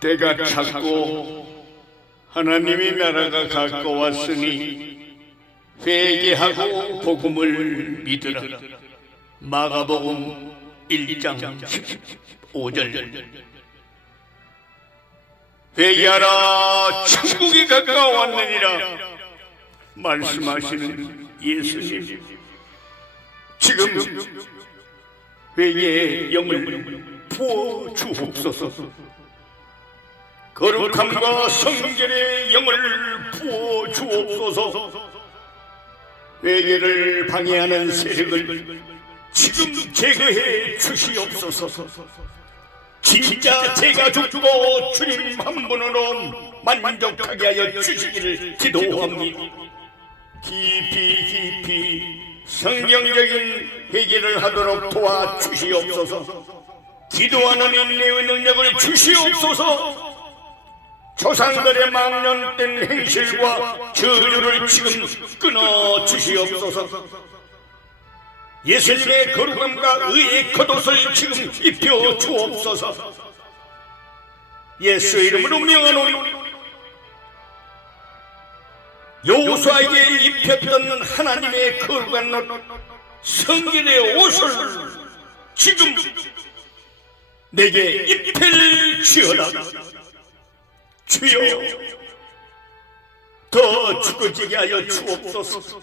때가 찼고 하나님의 나라가 가까웠으니 회개하고 복음을 믿으라. 마가복음 1장 15절. 회개하라, 천국이 가까웠느니라 말씀하시는 예수님, 지금 회개의 영을 부어 주옵소서. 거룩함과 성결의 영을 부어 주옵소서. 회개를 방해하는 세력을 지금 제거해 주시옵소서. 진짜 제가 죽고 주님 한 분으로 만족하게 하여 주시기를 기도합니다. 깊이 성경적인 회개를 하도록 도와주시옵소서. 기도하는 인내의 능력을 주시옵소서. 조상들의 망령된 행실과 저주를 지금 끊어 주시옵소서. 예수님의 거룩함과 의의 겉옷을 지금 입혀 주옵소서. 예수의 이름으로 명하노니 여호수아에게 입혔던 하나님의 거룩한 옷, 성결의 옷을 지금 내게 입힐지어다. 주여, 더 죽어지게 하여 주옵소서.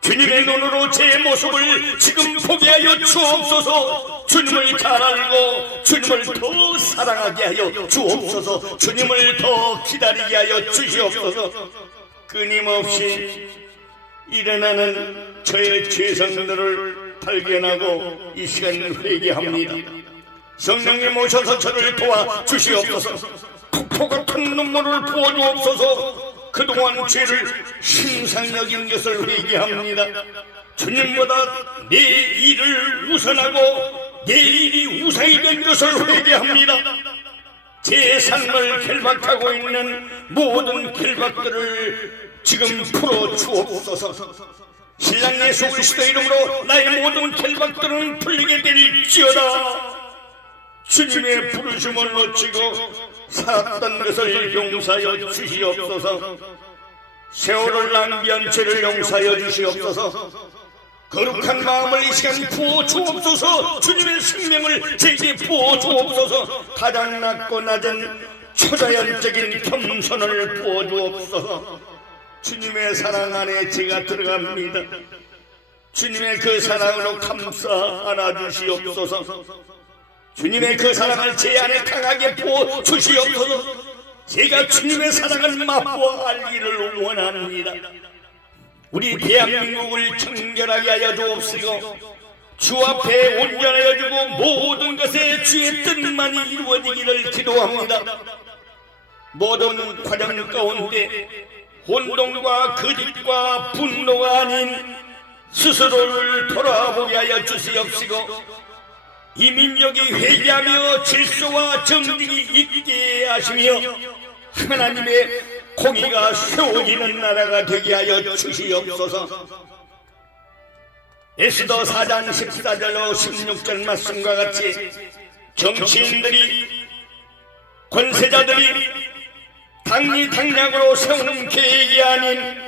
주님의 눈으로 제 모습을 지금 보게 하여 주옵소서. 주님을 잘 알고 주님을 더 사랑하게 하여 주옵소서. 주님을 더 기다리게 하여 주시옵소서. 끊임없이 일어나는 저의 죄성들을 발견하고 이 시간 회개합니다. 성령님 오셔서 저를 도와주시옵소서. 폭포 같은 눈물을 부어주옵소서. 그동안 죄를 심상히 여긴 것을 회개합니다. 주님보다 내 일을 우선하고 내 일이 우상이 된 것을 회개합니다. 제 삶을 결박하고 있는 모든 결박들을 지금 풀어주옵소서. 신랑 예수 그리스도 이름으로 나의 모든 결박들은 풀리게 될지어다. 주님의 부르심을 놓치고 살았던 것을 용서하여 주시옵소서. 세월을 낭비한 죄를 용서하여 주시옵소서. 거룩한 마음을 이 시간 부어 주옵소서. 주님의 생명을 제게 부어 주옵소서. 가장 낮고 낮은 초자연적인 겸손을 부어 주옵소서. 주님의 사랑 안에 제가 들어갑니다. 주님의 그 사랑으로 감싸 안아주시옵소서. 주님의 그 사랑을 제 안에 강하게 부어 주시옵소서. 제가 주님의 사랑을 맛보아 알기를 원합니다. 우리 대한민국을 청결하게 하여 주옵시고 주 앞에 온전하여 주고 모든 것에 주의 뜻만이 이루어지기를 기도합니다. 모든 과정 가운데 혼동과 거짓과 분노가 아닌 스스로를 돌아보게 하여 주시옵시고 이 민족이 회개하며 질서와 정직이 있게 하시며 하나님의 공의가 세워지는 나라가 되게 하여 주시옵소서. 에스더 4장 14절로 16절 말씀과 같이 정치인들이 권세자들이 당리당략으로 세우는 계획이 아닌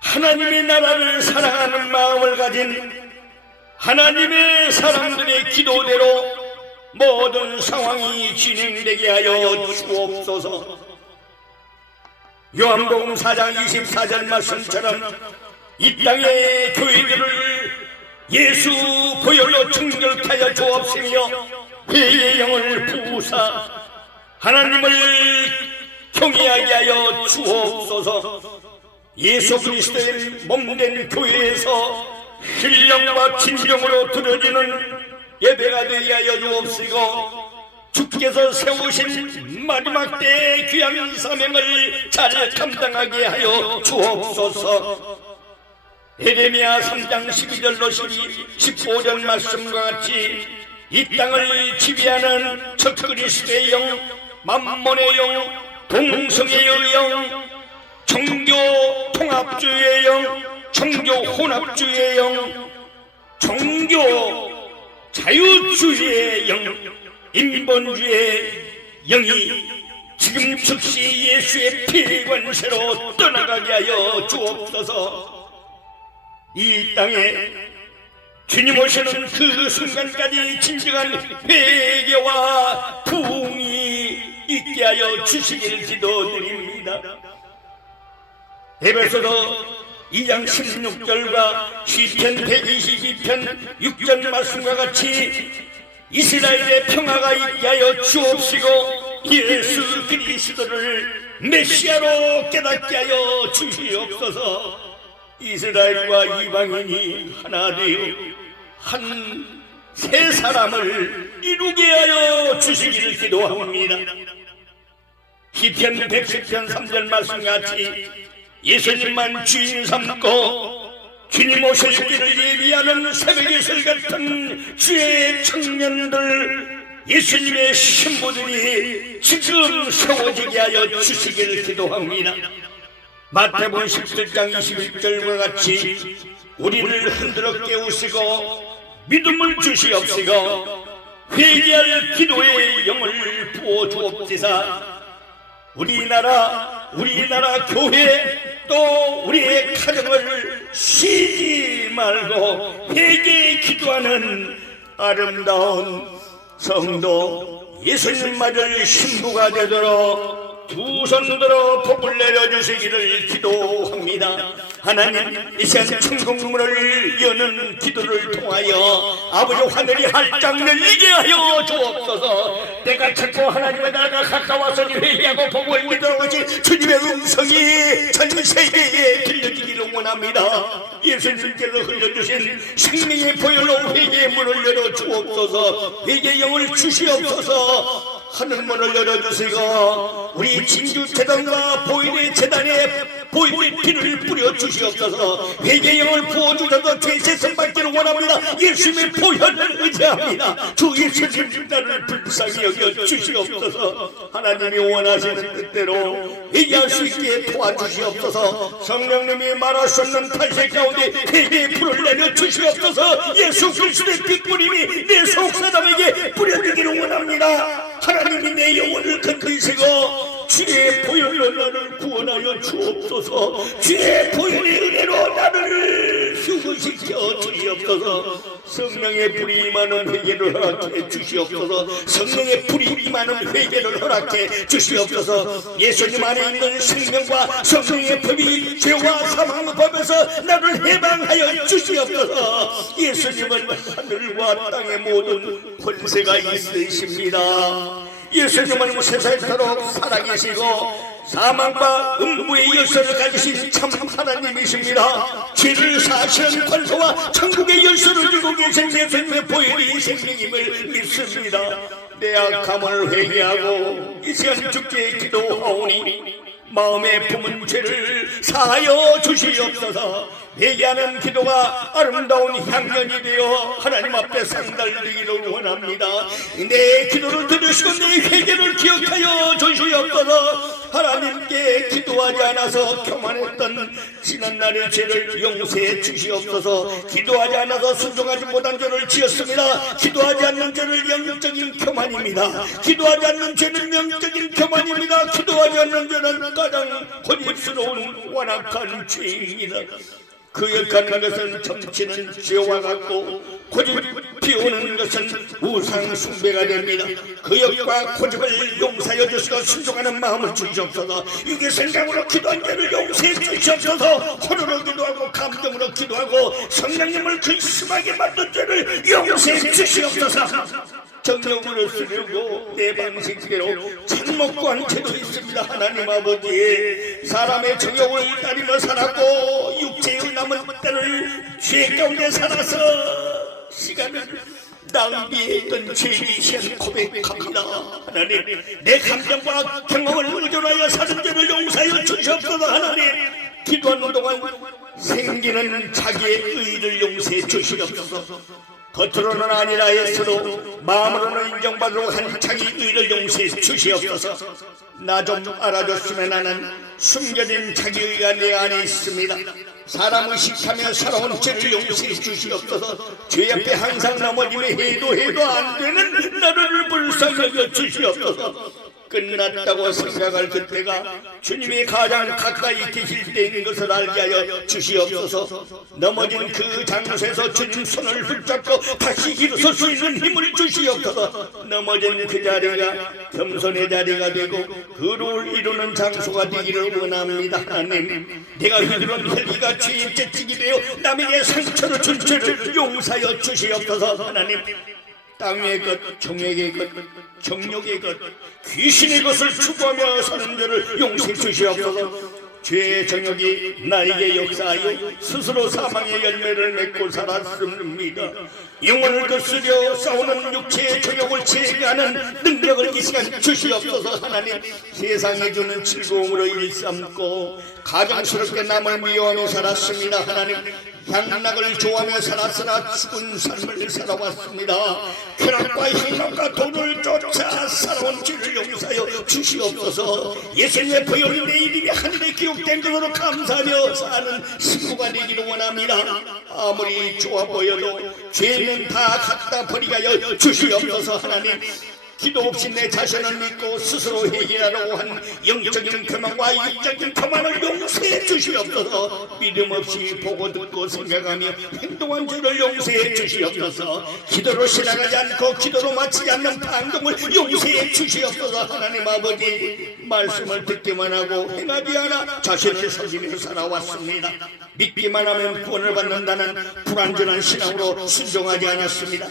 하나님의 나라를 사랑하는 마음을 가진 하나님의 사람들의 기도대로 모든 상황이 진행되게 하여 주옵소서. 요한복음 4장 24절 말씀처럼 이 땅의 교회들을 예수 보혈로 정결케 하여 주옵시며 회개의 영을 부으사 하나님을 경외하게 하여 주옵소서. 예수 그리스도의 몸된 교회에서 신령과 진정으로 드려지는 예배가 되게 하여 주옵시고 주께서 세우신 마지막 때의 귀한 사명을 잘 감당하게 하여 주옵소서. 에레미야 3장 12절로 15절 말씀과 같이 이 땅을 지배하는 적그리스도의 영, 만몬의 영, 동성애의 영, 종교 통합주의의 영, 종교 혼합주의의 영, 종교 자유주의의 영, 인본주의 영이 지금 즉시 예수의 피관세로 떠나가게 하여 주옵소서. 이 땅에 주님 오시는 그 순간까지 진정한 회개와 부흥이 있게 하여 주시길 기도드립니다. 에베소서 2장 16절과 시편 122편 6절 말씀과 같이 이스라엘의 평화가 있게 하여 주옵시고 예수 그리스도를 메시아로 깨닫게 하여 주시옵소서. 이스라엘과 이방인이 하나 되어 한 세 사람을 이루게 하여 주시기를 기도합니다. 시편 110편 3절 말씀같이 예수님만 주인 삼고 주님 오실 길을 예비하는 새벽의 설 같은 주의 청년들, 예수님의 신부들이 지금 세워지게 하여 주시기를 기도합니다. 마태복음 17장 21절과 같이 우리를 흔들어 깨우시고 믿음을 주시옵시고 회개할 기도의 영을 부어 주옵시사. 우리나라 교회 또 우리의 가정을 쉬지 말고 회개에 기도하는 아름다운 성도 예수님 맞을 신부가 되도록 두 손 들어 복을 내려주시기를 기도합니다. 하나님, 이 시간 천국문을 여는 기도를 통하여 아버지 하늘이 활짝 열리게 하여 주옵소서. 내가 자꾸 하나님의 나라가 가까워서 회개하고 복을 믿도록 하시 주님의 음성이 전 세계에 들려지기를 원합니다. 예수님께서 흘려주신 생명의 보혈로 회개의 문을 열어 주옵소서. 회개의 영을 주시옵소서. 하늘문을 열어주시고 우리 진주재단과 보일의 재단에 보일의 피를 뿌려 주시옵소서. 회개의 영을 부어주셔서 죄세 선받기를 원합니다. 예수님의 보혈을 의지합니다. 주 예수님 나를 불쌍히 여겨 주시옵소서. 하나님이 원하시는 뜻대로 회개할 수 있게 도와주시옵소서. 성령님이 말하셨는 탄식 가운데 회개의 불을 내려 주시옵소서. 예수 그리스도의 핏뿌림이 내 속사람에게 뿌려지기를 원합니다. 하나님이 내 영혼을 건드리시고 주의 보혈로 나를 구원하여 주옵소서. 주의 보혈의 은혜로 나를 휴거시켜 주시옵소서. 성령의 불이 임하는 회개를 허락해 주시옵소서. 성령의 불이 임하는 회개를 허락해 주시옵소서. 예수님 안에 있는 생명과 성령의 법이 죄와 사망의 법에서 나를 해방하여 주시옵소서. 예수님은 하늘과 땅의 모든 권세가 있으십니다. 예수님은 세상토록 살아계시고 사망과 음부의 열쇠를 가지신 참 하나님이십니다. 죄를 사하시는 권세와 천국의 열쇠를 들고 계신 예수님의 보혈이 생명임을 믿습니다. 내 악함을 회개하고 이 시간 주께 기도하오니 마음에 품은 죄를 사하여 주시옵소서. 회개하는 기도가 아름다운 향연이 되어 하나님 앞에 상달되기를 원합니다. 내 기도를 들으시고 내 회개를 기억하여 주시옵소서. 하나님께 기도하지 않아서 교만했던 지난날의 죄를 용서해 주시옵소서. 기도하지 않아서 순종하지 못한 죄를 지었습니다. 기도하지 않는 죄를 영적인 교만입니다. 기도하지 않는 죄는 영적인 교만입니다. 기도하지 않는 죄는 가장 고집스러운 완악한 죄입니다. 거역하는 것은 점치는 죄와 같고 고집 피우는 것은 우상 숭배가 됩니다. 거역과 고집을 용서하여 주시고 순종하는 마음을 주시옵소서. 이게 생각으로 기도한 죄를 용서해 주시옵소서. 혼으로 기도하고 감정으로 기도하고 성령님을 근심하게 만든 죄를 용서해 주시옵소서. 정욕으로 쓰려고 내 방식대로 참먹고 한 죄도 있습니다. 하나님 아버지, 사람의 정욕을 따르며 살았고 육체의 남은 때를 죄 가운데 살아서 시간을 낭비했던 죄를 시한 고백합니다. 하나님, 내 감정과 경험을 의존하여 사는 죄를 용서하여 주시옵소서. 하나님, 기도하는 동안 생기는 자기의 의를 용서해 주시옵소서. 겉으로는 아니라 했어도 마음으로는 인정받으려고 한 자기 의를 용서해 주시옵소서. 나 좀 알아줬으면 하는 숨겨진 자기의가 내 안에 있습니다. 사람 의식하며 살아온 죄를 용서해 주시옵소서. 죄 앞에 항상 넘어지며 해도 안 되는 나를 불쌍히 여겨 주시옵소서. 끝났다고 생각할 그때가 주님이 가장 가까이 계실 때인 것을 알게 하여 주시옵소서. 넘어진 그 장소에서 주님 손을 붙잡고 다시 일어설 수 있는 힘을 주시옵소서. 넘어진 그 자리가 겸손의 자리가 되고 그를 이루는 장소가 되기를 원합니다. 하나님, 내가 휘두른 혈기가 죄의 채찍이 되어 남에게 상처를 준 죄를 용서하여 주시옵소서. 하나님, 땅의 것, 종에게 것, 정욕의 것, 귀신의 것을 추구하며 사는 자를 용서해 주시옵소서. 죄의 정욕이 나에게 역사하여 스스로 사망의 열매를 맺고 살았습니다. 영혼을 거스려 싸우는 육체의 정욕을 제거하는 능력을 이 시간 주시옵소서. 하나님, 세상에 주는 즐거움으로 일삼고 가정스럽게 남을 미워하며 살았습니다. 하나님, 향락을 좋아하며 살았으나 죽은 삶을 살아왔습니다. 쾌락과 향락과 돈을 쫓아 살아온 죄를 용서하여 주시옵소서. 예수님의 보혈이 내 이름이 하늘에 기록된 것으로 감사하며 사는 신부가 되기를 원합니다. 아무리 좋아 보여도 죄는 다 갖다 버리게 하여 주시옵소서. 하나님, 기도 없이 내 자신을 믿고 스스로 해결하려고 하는 영적인 교만과 육적인 교만을 용서해 주시옵소서. 믿음 없이 보고 듣고 생각하며 행동한 죄를 용서해 주시옵소서. 기도로 시작하지 않고 기도로 마치지 않는 반동을 용서해 주시옵소서. 하나님 아버지, 말씀을 듣기만 하고 행하지 않아 자신을 섬기며 살아왔습니다. 믿기만 하면 구원을 받는다는 불완전한 신앙으로 순종하지 않았습니다.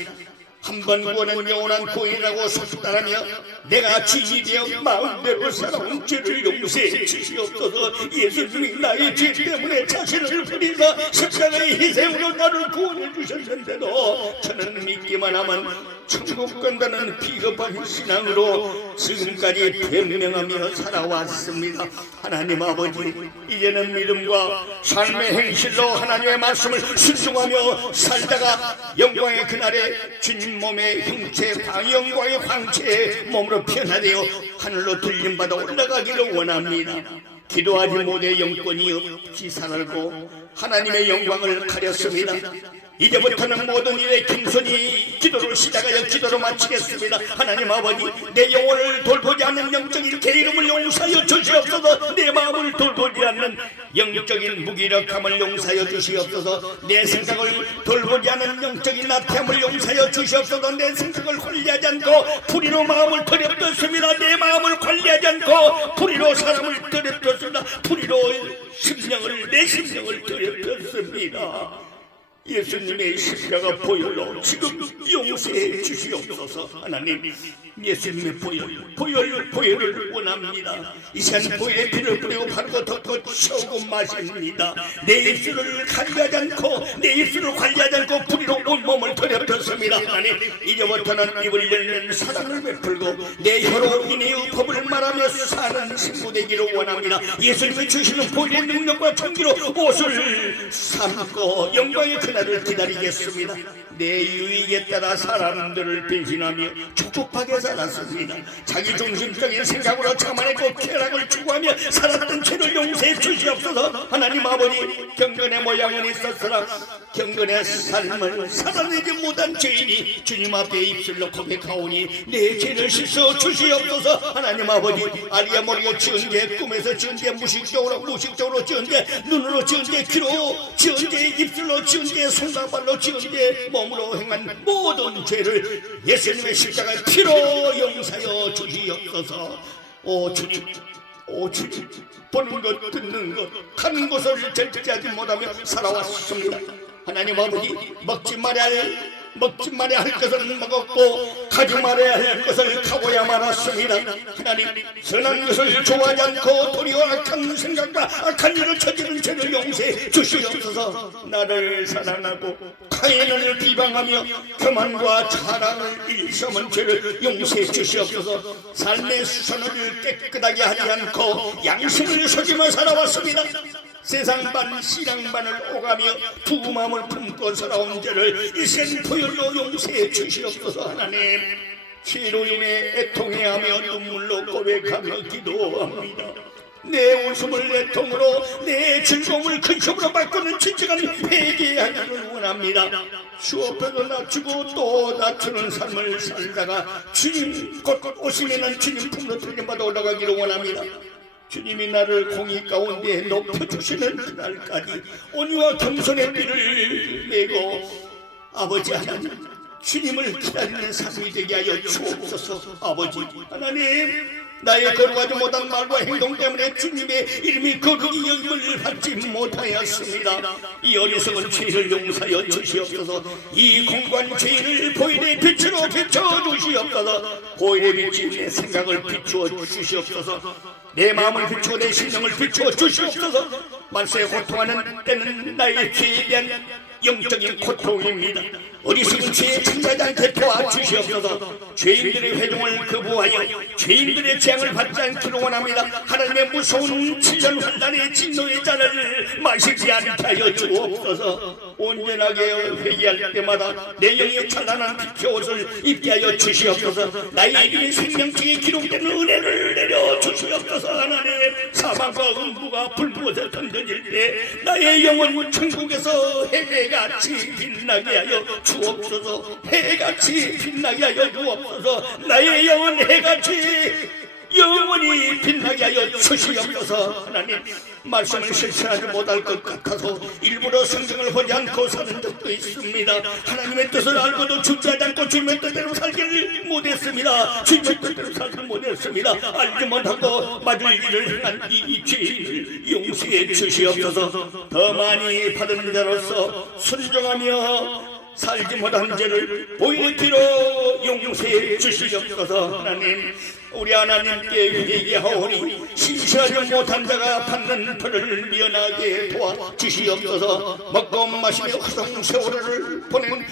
한 번 구원은 영원한 구원이라고 속단하며 내가 주인이 되어 마음대로 살아온 죄를 용서해 주시옵소서. 예수님이 나의 죄 때문에 자신을 버리사 십자가의 희생으로 나를 구원해 주셨는데도 저는 믿기만 하면 천국 간다는 비겁한 신앙으로 지금까지 변명하며 살아왔습니다. 하나님 아버지, 이제는 믿음과 삶의 행실로 하나님의 말씀을 순종하며 살다가 영광의 그날에 주님 몸의 형체, 영광의 황체의 몸으로 변화되어 하늘로 들림받아 올라가기를 원합니다. 기도하지 못해 영권이 없이 살고 하나님의 영광을 가렸습니다. 이제부터는 모든 일에 겸손히 기도를 시작하여 기도로 마치겠습니다. 하나님 아버지, 내 영혼을 돌보지 않는 영적인 게으름을 용서하여 주시옵소서. 내 마음을 돌보지 않는 영적인 무기력함을 용서하여 주시옵소서. 내 생각을 돌보지 않는 영적인 나태함을 용서하여 주시옵소서. 내 생각을 관리하지 않고 불의로 마음을 더럽혔습니다. 내 마음을 관리하지 않고 불의로 사람을 더럽혔습니다. 불의로 내 심령을 더럽혔습니다. 예수님의 십자가 보혈로 지금 용서해 주시옵소서. 하나님, 예수님의 보혈을 원합니다. 이 시간 보혈의 피를 뿌리고 바르고 덮고 채우고 마십니다. 내 입술을 관리하지 않고 불의로 온몸을 더럽혔습니다. 하나님, 이제부터는 입을 열면 사랑을 베풀고 내 혀로 인해의 법을 말하며 사는 신부 되기를 원합니다. 예수님이 주시는 보혈의 능력과 총기로 옷을 삼고 영광의 그날을 기다리겠습니다. 내 유익에 따라 사람들을 배신하며 촉촉하게 살았습니다. 자기중심적인 생각으로 자만했고 쾌락을 추구하며 살았던 죄를 용서해 주시옵소서. 하나님 아버지, 경건의 모양은 있었으나 경건의 삶을 살아내지 못한 죄인이 주님 앞에 입술로 고백하오니 내 죄를 씻어 주시옵소서. 하나님 아버지, 알게 모르게 지은 죄, 꿈에서 지은 죄, 무식적으로 지은 죄, 눈으로 지은 죄, 귀로 지은 죄, 입술로 지은 죄, 손과 발로 지은 죄, 몸으로 행한 모든 죄를 예수님의 십자가의 피로 용서하여 주시옵소서. 오 주님, 보는 것, 듣는 것, 가는 곳을 절제하지 못하며 살아왔습니다. 하나님 아버지, 먹지 말아야 할 것을 먹었고 가지 말아야 할 것을 가고야 말았습니다. 하나님, 선한 것을 좋아하지 않고 도리어 악한 생각과 악한 일을 저지른 죄를 용서해 주시옵소서. 나를 사랑하고 가인을 비방하며 교만과 자랑을 일삼은 죄를 용서해 주시옵소서. 삶의 수선을 깨끗하게 하지 않고 양심을 속이며 살아왔습니다. 세상 반 신앙 반을 오가며 두 마음을 품고 살아온 죄를 일생 보혈로 용서해 주시옵소서. 하나님, 죄로 인해 애통해하며 눈물로 고백하며 기도합니다. 내 웃음을 내 통으로, 내 즐거움을 근심으로 바꾸는 진정한 회개하기를 원합니다. 주 앞에도 낮추고 또 낮추는 삶을 살다가 주님 곧 오시면 주님 품으로 들림받아 올라가기를 원합니다. 주님이 나를 공의 가운데 높여주시는 그날까지 온유와 겸손의 띠를 메고 아버지 하나님, 주님을 기다리는 삶이 되게 하여 주옵소서. 아버지 하나님, 나의 거룩하지 못한 말과 행동 때문에 주님의 이름이 거룩히 여김을 받지 못하였습니다. 이 어리석은 죄를 용서하여 주시옵소서. 이 공고한 죄를 보일의 빛으로 비춰주시옵소서. 보일의 빛이 내 생각을 비추어 주시옵소서. 내 마음을 비추어 내 심령을 비추어 주시옵소서. 만세에 고통하는 때는 나의 죄에 대한 영적인 고통입니다. 어리석은 죄에 참가하지 않게 도와주시옵소서. 죄인들의 회중을 거부하여 죄인들의 재앙을 받지 않기를 원합니다. 하나님의 무서운 7년 환난의 진노의 잔을 마시지 않게 하여 주옵소서. 온전하게 회개할 때마다 내 영의 찬란한 빛의 옷을 입게 하여 주시옵소서. 나의 이름이 생명책에 기록되는 은혜를 내려 주시옵소서. 하나님, 사망과 음부가 불못에 던져질 때 나의 영혼 천국에서 해같이 빛나게 하여 주옵소서. 해같이 빛나게 하여 주옵소서. 나의 영혼 해같이 영원히 빛나게 하여 주시옵소서. 하나님, 말씀을 실천하지 못할 것 같아서 일부러 성경을 보지 않고 사는 적도 있습니다. 하나님의 뜻을 알고도 준비하지 않고 주님의 뜻대로 살기를 못했습니다. 주님의 뜻대로 살지 못했습니다. 알지 못하고 맞을 일을 행한 이 죄를 용서해 주시옵소서. 더 많이 받은 자로서 순종하며 살지 못한 죄를 보이는 피로 용서해 주시옵소서. 하나님, 우리 하나님께 회개하오니 신실하지 못한 자가 받는 벌을 면하게 도와주시옵소서. 먹고 마시며 허송 세월을 보낸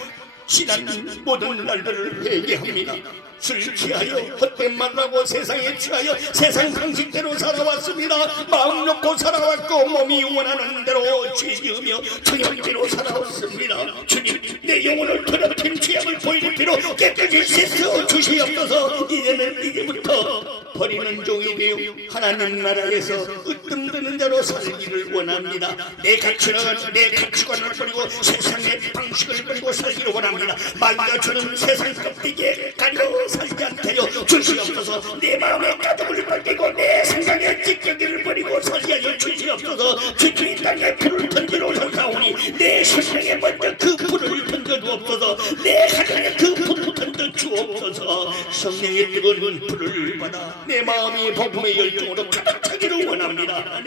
지난 모든 날들을 회개합니다. 술 취하여 헛된 말하고 세상에 취하여 세상 방식대로 살아왔습니다. 마음 놓고 살아왔고 몸이 원하는 대로 죄지으며 청형대로 살아왔습니다. 주님, 내 영혼을 더럽힌 죄악을 보이는 피로 깨끗이 씻어 주시옵소서. 이제부터 버리는 종이 되어 하나님 나라에서 으뜸드는 자로 살기를 원합니다. 내 가치관을 버리고 세상의 방식을 버리고 살기를 원합니다. 마귀가처럼 세상 껍데기에 가려 살지 않게 하여 주시옵소서. 내 마음의 가족을 버리고 내 생각의 찌꺼기를 버리고 살게 하여 주시옵소서. 주님이 땅에 불을 던지러 오사오니 내 생명에 먼저 그 불을 던져주옵소서. 내 가정에 그 불을 던져주옵소서. 성령의 뜨거운 불을 받아 내 마음이 복음의 열정으로 가득 차기를 원합니다.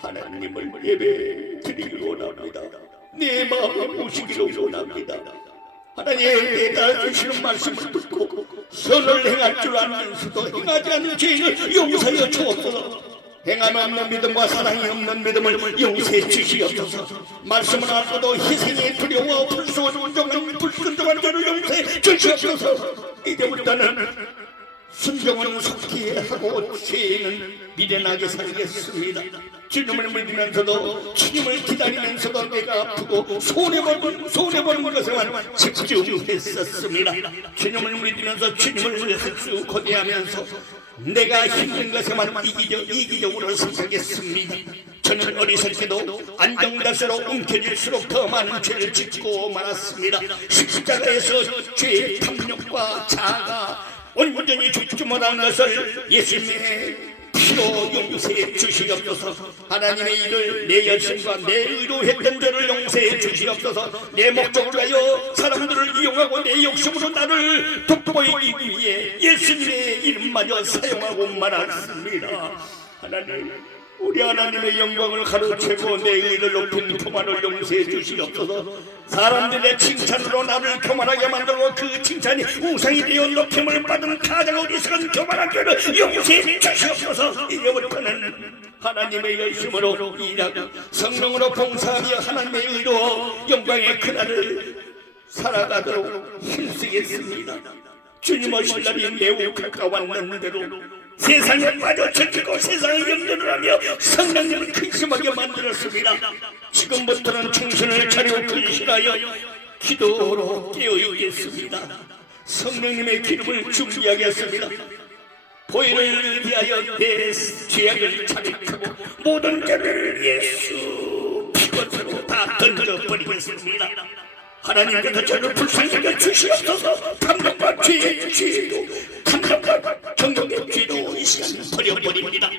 하나님을 예배 드리기를 원합니다. 내 마음에 모시기를 원합니다. 하나님, 내가 주시는 말씀을 듣고 선을 행할 줄 알면서도 행하지 않는 죄인을 용서하여 주옵소서. 행함 없는 믿음과 사랑이 없는 믿음을 용서해 주시옵소서. 말씀을 알고도 희생이 두려워 불순종한 불순종한 자를 용서해 주시옵소서. 이제부터는 순종은 속히 하고 죄는 미련하게 살겠습니다. 주님을 믿으면서도 주님을 기다리면서도 내가 아프고 손해보는 것에만 집중했었습니다. 주님을 믿으면서 주님을 수 고대하면서 내가 힘든 것에만 이기적으로 생각했습니다. 저는 어리석게도 안정다스로 움켜질수록 더 많은 죄를 짓고 말았습니다. 십자가에서 죄의 탐욕과 자아가 온전히 죽지 못한 것을 예수님의 피로 용서해 주시옵소서. 하나님의 일을 내 열심과 내 의로 했던 죄를 용서해 주시옵소서. 내 목적을 위하여 사람들을 이용하고 내 욕심으로 나를 돋보이기 위해 예수님의 이름마저 사용하고 말았습니다. 하나님, 우리 하나님의 영광을 가로채고 내 의를 높인 교만을 용서해 주시옵소서. 사람들의 칭찬으로 나를 교만하게 만들고 그 칭찬이 우상이 되어 높임을 받은 가장 어리석은 교만한 죄를 용서해 주시옵소서. 이제부터는 하나님의 열심으로 일하고 성령으로 봉사하며 하나님의 의로 영광의 그날을 살아가도록 힘쓰겠습니다. 주님 오실 날이 매우 가까웠는데도 세상에 빠져 들키고 세상의 염려를 하며 성령님을 근심하게 만들었습니다. 지금부터는 충신을 차리고 근실하여 기도로 깨어있겠습니다. 성령님의 기름을 준비하겠습니다. 보혈을 위하여 내 죄악을 자백하고 모든 죄를 예수 피것으로 다 던져버리겠습니다. 하나님께서 저를 불쌍히 주시옵소서. 탐욕과 죄의 죄도 탐욕과 정욕의 죄도 이 시간 버려버립니다.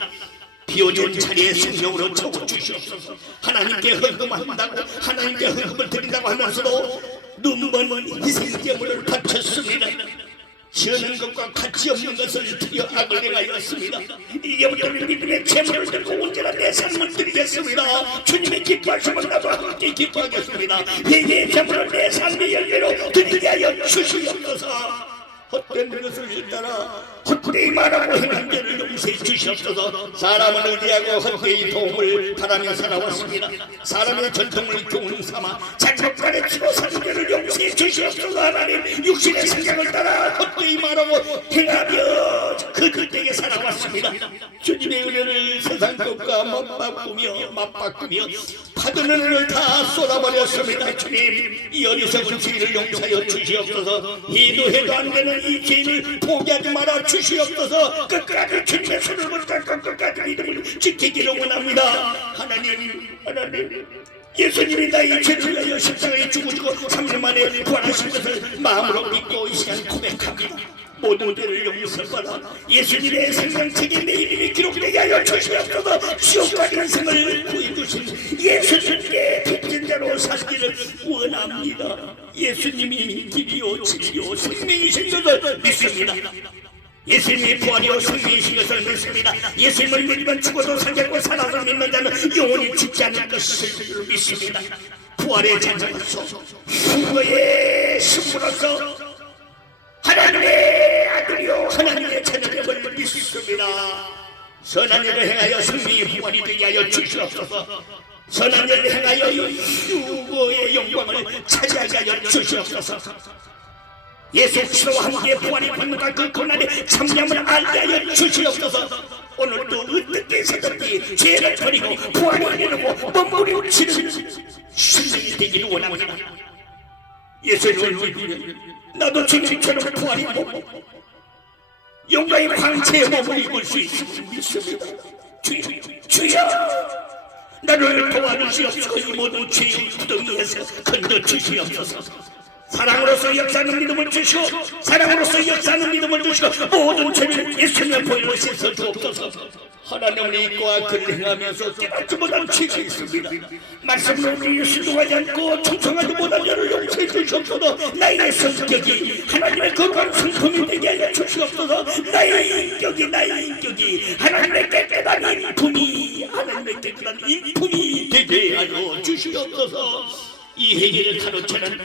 비워진 자리에 성령으로 채워주시옵소서. 하나님께 헌금한다고 하나님께 헌금을 드린다고 하면서도 눈먼 희생제물을 바쳤습니다. 지어낸 것과 가치 없는 것을 드려 악을 행하였습니다. 이제부터는 믿음의 제물을 들고 언제나 내 삶을 드리겠습니다. 주님의 기뻐하시면 나도 함께 기뻐하겠습니다. 회개의 제물을 내 삶의 열매로 드리게 하여 주시옵소서. 헛된 것을 따라 헛되이 말하고 행한 죄를 용서해 주시옵소서. 사람을 의지하고 헛되이 도움을 바라며 살아왔습니다. 사람의 전통을 교훈 삼아 잘못 가르치고 사는 죄를 용서해 주시옵소서. 하나님, 육신의 생각을 따라 헛되이 말하고 행하며 그들에게 살아왔습니다. 주님의 은혜를 세상 것과 맞바꾸며 받은 은혜를 다 쏟아버렸습니다. 주님, 이 어리석은 죄를 용서하여 주시옵소서. 해도 안 되는 이 죄를 포기하지 말아 주시옵소서. 끝까지 주님의 손을 붙잡고 끝까지 믿음을 지키기를 원합니다. 하나님, 예수님이 나의 죄를 위하여 십자가에 죽으시고 3일 만에 부활하신 것을 마음으로 믿고 이 시간 고백합니다. 모든 죄를 용서받아 예수님의 생명책에 내 이름이 기록되게 하여 주시옵소서. 지옥과 인생을 구해주신 예수님께 빚진 자로 살기를 원합니다. 예수님이 길이요 진리요 생명이신 것을 믿습니다. 예수님이 부활이요 생명이신 것을 믿습니다. 예수님을 믿으면 죽어도 살겠고 살아서 믿는 자는 영원히 죽지 않을 것을 믿습니다. 부활의 자녀로서 수고의 신부로서 하나님의 아들이요 하나님의 자녀됨을 믿습니다. 선한 일을 행하여 승리의 부활이 되게 하여 주시옵소서. 선한 일을 행하여 수고의 영광을 차지하게 하여 주시옵소서. 예수 그리스도와 함께 부활이 받는가 그 고난의 참념을 알게 하여 주시옵소서. 오늘도 어떻게 새롭게 죄를 버리고 부활을 이루고 몸부림을 치는 신령이 되기를 원합니다. 예수님을 믿으면 나도 주님처럼 부활이 되고 영광의 광채의 몸을 입을 수 있음을 믿습니다. 주여 나를 도와주시옵소서. 이 모든 죄의 구덩이에서 건져주시옵소서. 사랑으로서 역사하는 믿음을 주시고 사랑으로서 역사하는 믿음을 주시고 모든 죄를 예수님의 보혈로 씻어 주옵소서. 하나님을 믿고 그를 행하면서 깨닫지 못한 죄가 있습니다. 말씀으로 순종하지 않고 충성하지 못한 자를 용서해 주시옵소서. 나의 성격이 하나님의 거룩한 성품이 되게 하여 주시옵소서. 나의 인격이 하나님의 깨끗한 인품이 되게 하여 주시옵소서. 이 회개를 가로채는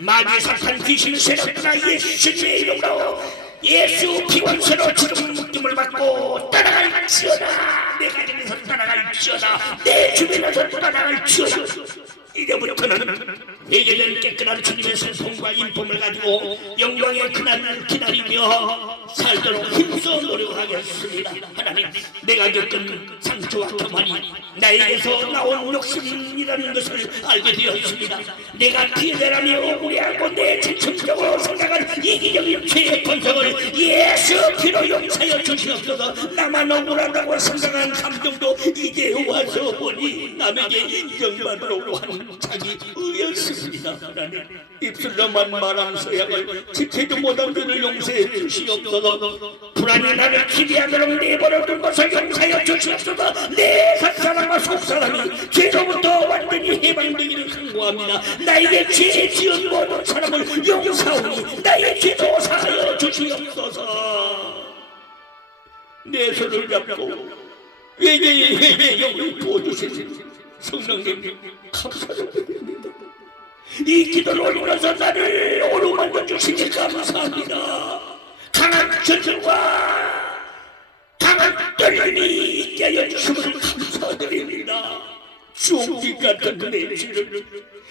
마귀 사탄 귀신 세력이나 예수님의 이름으로 예수 피원세로 지금 묶임을 받고 따라갈지어다. 내 가정에서 따라갈지어다. 내 주변에서 따라갈지어다. 이제부터는 회개된 깨끗한 주님의 성품과 인품을 가지고 영광의 그날을 기다리며 살도록 힘써 노력하겠습니다. 하나님, 내가 겪은 상처와 교만이 나에게서 나온 욕심이라는 것을 알게 되었습니다. 내가 피해자라며 억울해하고 내 지침적으로 생각한 이기적인 죄의 본성을 예수 피로 용서하여 주시옵소서. 나만 억울하다고 생각한 감정도 이제 와서 보니 남에게 인정받으려고 하는 자기 의였습니다. 하나님, 입술로만 말한 서약을 지키지 못한 죄를 용서해 주시옵소서. 불안이 나를 기대하도록 내버려둔 것을 용서하여 주시옵소서. 내 갓사람과 속사람이 죄로부터 완전히 해방되기를 간구합니다. 나에게 죄 지은 모든 사람을 용서하오니 나의 죄도 사하여 주시옵소서. 내 손을 잡고 회개의 영을 부어주시니 성령님 감사드립니다. 이 기도를 올리면서 나를 오르만져 주시니 감사합니다. 강한 전쟁과 강한 떨림이 있게 하여 주심을 감사드립니다. 종기 같은 내 죄를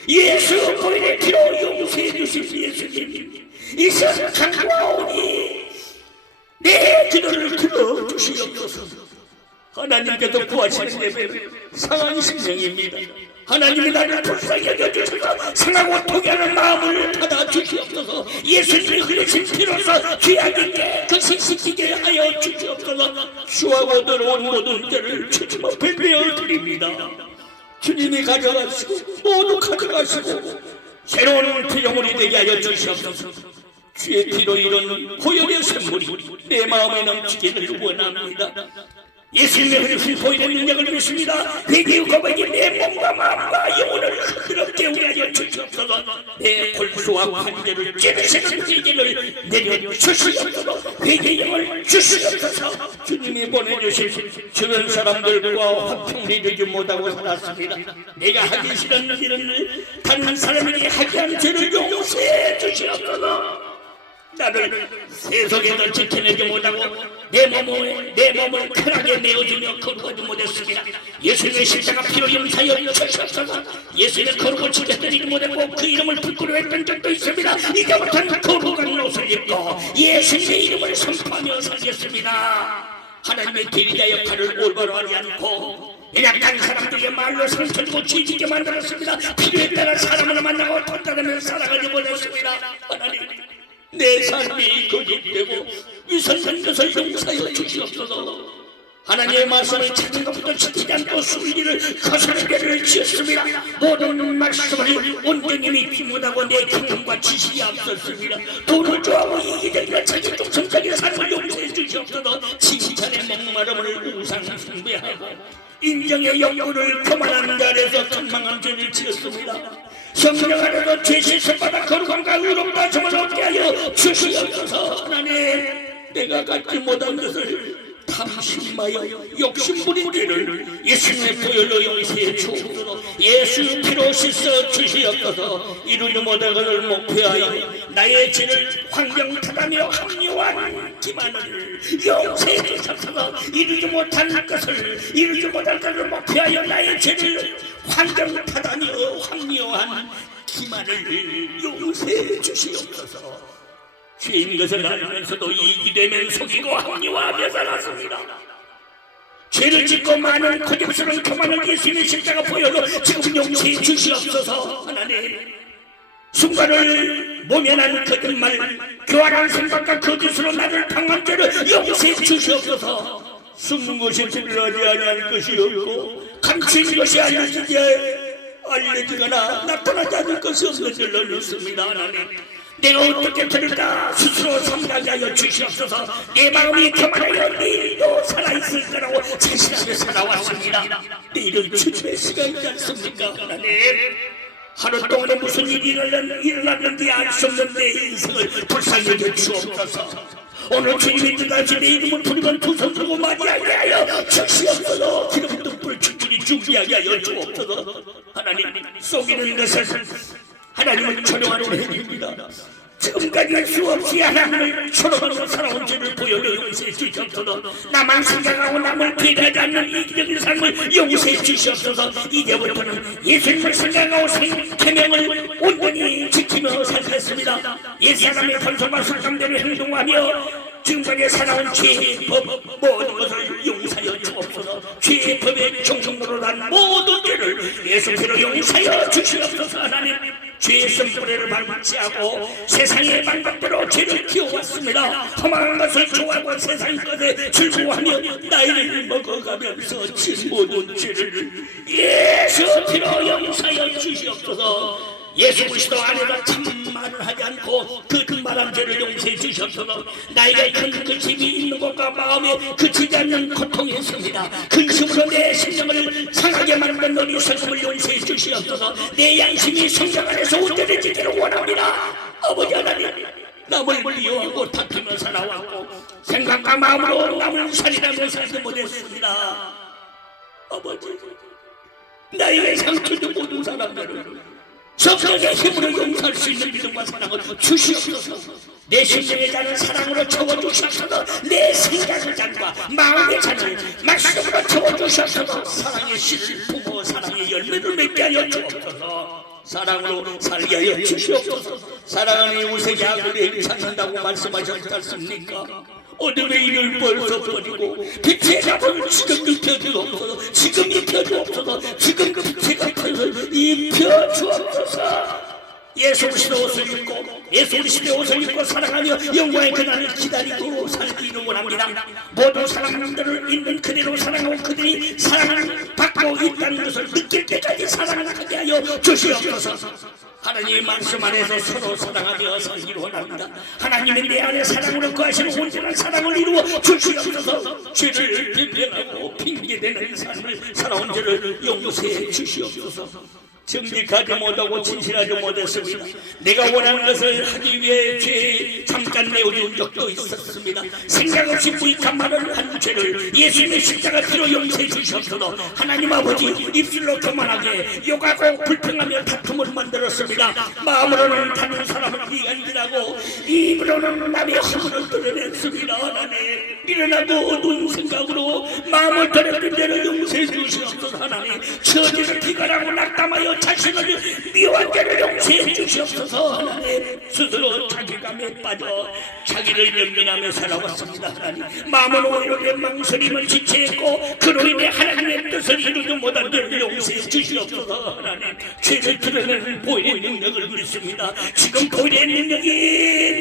예수 보혈의 피로 용서해 주신 예수님, 이 시간 간구하오니 내 기도를 들어주시옵소서. 하나님께서 구하시는 예배는 상한 심령입니다. 하나님이 나를 불쌍히 여겨주셔서 상하고 통해하는 마음을 받아주시옵소서. 예수님이 흘리신 피로서 귀하게 깨끗이 씻기게 하여 주시옵소서. 주하고 들어온 모든 죄를 주님 앞에 베어드립니다. 주님이 가져가시고 모두 가져가시고 새로운 피조물이 되게 하여 주시옵소서. 주의 피로 이룬 보혈의 선물이 내 마음에 넘치기를 원합니다. 예수님의 흐르신 보혈의 능력을 믿습니다. 회개의 고백이 내 몸과 마음과 영혼을 흔들어 깨우게 하여 주시옵소서. 내 골수와 관절을 찌르시는 회개를 내려주시옵소서. 회개의 영을 주시옵소서. 주님이 보내주신 주변 사람들과 화평을 이루지 못하고 살았습니다. 내가 하기 싫은 일은 다른 사람에게 하게 한 죄를 용서해 주시옵소서. 나를 세속에서 지켜내지 못하고 내 몸을 편하게 내어주며 거룩하지 못했습니다. 예수님의 십자가 피로 용서하여 주시옵소서. 예수님의 거룩을 지켜드리지 못하고 그 이름을 부끄러워했던 적도 있습니다. 이제부터는 거룩한 옷을 입고 예수님의 이름을 선포하며 살겠습니다. 하나님의 대리자 역할을 올바로 하지 않고 연약한 사람들의 말로 상처주고 죄짓게 만들었습니다. 필요에 따라 사람을 만나고 돈 따르며 살아가지 못했습니다. 하나님, 내 삶이 거짓되고 위선된 것을 용서하여 주시옵소서. 하나님의 말씀을 찾는 것부터 지키지 않고 술기를 거스르는 죄를 지었습니다. 모든 말씀을 온전히 믿지 못하고 내 경험과 지식이 앞섰습니다. 돈을 좋아하고 이기적이나 자기 중성적인 삶을 용서해 주시옵소서. 칭찬의 목마름을 우상 숭배하고 인정의 욕구를 교만한 자리에서 선망한 죄를 지었습니다. 성령 안에서 죄 씻음받아 거룩함과 의로움과 점을 얻게 하여 주시옵소서. 하나님, 내가 갖지 못한 것을 탐심하여 욕심부린 죄를 예수님의 보혈로 용서해 주옵소서. 예수 피로 씻어 주시옵소서. 이루지 못한 것을 목표하여 나의 죄를 환경타다며 합리화한 기만을 용서해 주옵소서. 이루지 못할 것을 목표하여 나의 죄를 환경타다며 합리화한 기만을 용서해 주시옵소서. 죄인 것을 알면서도 이익이 되면 속이고 합리화하며 살았습니다. 죄를 짓고 많은 고집스러운 교만을 예수님의 십자가 보혈로 지금 용서해 주시옵소서. 하나님, 순간을 모면한 거짓말, 교활한 생각과 거짓으로 나를 당한 죄를 용서해 주시옵소서. 숨은 것이 드러나지 아니할 것이 없고 감추인 것이 알려지거나 나타나지 않을 것이 없는 줄로 믿습니다. 하나님, 내가 어떻게 들을까 스스로 생각하게 하여 주시옵소서. 내 마음이 교만하여 내일도 살아있을 거라고 자신하게 살아왔습니다. 내일은 주님의 시간이지 않습니까? 하나님, 하루 동안에 무슨 일이 일어났는지 알 수 없는 내 인생을 불쌍히 여겨 주옵소서. 오늘 주님이 뜻하시 내 이름을 부르면 두 손 들고 맞이하게 하여 주시옵소서. 기름 등불 충분히 준비하게 하여 주옵소서. 하나님, 속이는 것을 하나님을 찬양하는 행위입니다. 지금까지 수없이 하나님을 찬양하고 살아온 죄를 보혈로 용서해 주시옵소서. 나만 생각하고 남을 배려하지 않는 이기적인 삶을 용서해 주시옵소서. 이제부터는 예수님을 생각하고 계명을 온전히 지키며 살겠습니다. 옛사람의 단속과 술감대로 행동하며 지금까지 살아온 죄의 법 모든 것을 용서하여 주옵소서. 죄의 법에 종종으로 난 모든 죄를 예수 피로 용서하여 주시옵소서. 하나님, 죄의 쓴뿌리를 밟지하고 세상의 방법대로 죄를 키워왔습니다. 험한 것을 좋아하고 세상 것에 즐거워하며 나이를 먹어가면서 진 모든 죄를 예수 피로 용서하여 주시옵소서. 예수 그리스도 안에서 참말을 하지 않고 거짓말한 죄를 용서해 주시옵소서. 나에게 큰 근심이 있는 것과 마음에 그치지 않는 고통이 있습니다. 근심으로 내 심령을 상하게 만든 어리석음을 용서해 주시옵소서. 내 양심이 성경 안에서 온전해지기를 원합니다. 아버지 하나님, 남을 미워하고 다투며 살아왔고 생각과 마음으로 남을 살인하며 살지 못했습니다. 아버지, 나에게 상처 준 모든 사람들을 성령의 힘으로 용서할 수 있는 믿음과 사랑을 주시옵소서. 내 심령의 잔을 사랑으로 채워주시옵소서. 내 생각의 잔과 마음의 잔을 말씀으로 채워주시옵소서. 사랑의 씨를 부어 사랑의 열매를 맺게 하여 주옵소서. 사랑으로 살게 하여 주시옵소서. 사랑하는 이웃에게 악을 찾는다고 말씀하셨지 않습니까? 어둠의 일을 벌써 버리고 빛의 나무를 지금 입혀주옵소서. 지금 입혀주옵소서. 지금 빛의 같은 입혀주옵소서. 예수 그리스도 옷을 입고 예수 그리스도 옷을 입고 사랑하며 영광의 그날을 기다리고 살기를 원합니다. 모든 사람들을 있는 그대로 사랑하고 그들이 사랑을 받고 있다는 것을 느낄 때까지 사랑하게 하여 주시옵소서. 하나님의 말씀 안에서 서로 사랑하며 살기를 원합니다. 하나님의 내 안에 사랑으로 거하시는 온전한 사랑을 이루어 주시옵소서. 죄를 변명하고 핑계대는 삶을 살아온 죄를 용서해 주시옵소서. 정직하지 못하고 진실하지 못했습니다. 내가 원하는 것을 하기 위해 죄에 잠깐 내어준 적도 있었습니다. 생각 없이 무익한 말을 한 죄를 예수님의 십자가 피로 용서해 주시옵소서. 하나님 아버지, 입술로 교만하게 욕하고 불평하며 다툼을 만들었습니다. 마음으로는 다른 사람을 이간질하고 입으로는 남의 허물을 드러냈습니다. 하나님, 일어나고 어두운 생각으로 마음을 더럽힌 죄를 용서해 주시옵소서. 하나님, 처지를 비관하고 낙담하여 자신을 미워한 죄를 용서해 주시옵소서. 하나님, 스스로 자기감에 빠져 자기를 연민하며 살아왔습니다. 하나님, 마음은 오히려 망설임을 지체했고 그로 인해 하나님의 뜻을 이루지 못한 죄를 용서해 주시옵소서. 하나님, 죄를 드러내는 보일의 능력을 믿습니다. 지금 보일의 능력이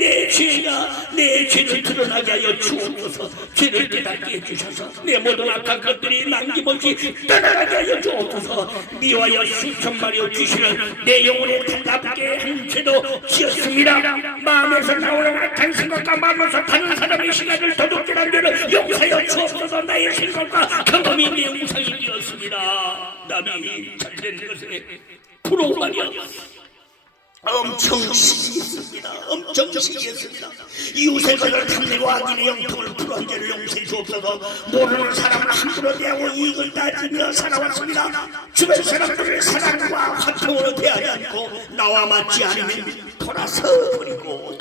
내 죄가 내 죄를 드러나게 하여 주옵소서. 죄를 깨닫게 해주셔서 내 모든 악한 것들이 남김없이 떠나가게 하여 주옵소서. 미워하여 수천마리어 주시는 내 영혼에 달답게 한 죄도 지었습니다. 마음에서 나오는 악한 생각과 마음에서 다른 사람의 시간을 도둑질한 죄를 용서하여 주옵소서. 나의 생각과 경험이 내 우상이 되었습니다. 남이 잘된 것에 부러워하며 엄청 시기했습니다. 엄청 시기했습니다. 이웃의 것을 탐내고 악인의 영통을 풀어한 죄를 용서해 주옵소서. 모르는 사람을 함부로 대하고 이익을 따지며 살아왔습니다. 주변 사람들을 사랑과 화평으로 대하지 않고 나와 맞지 않으면 돌아서 버리고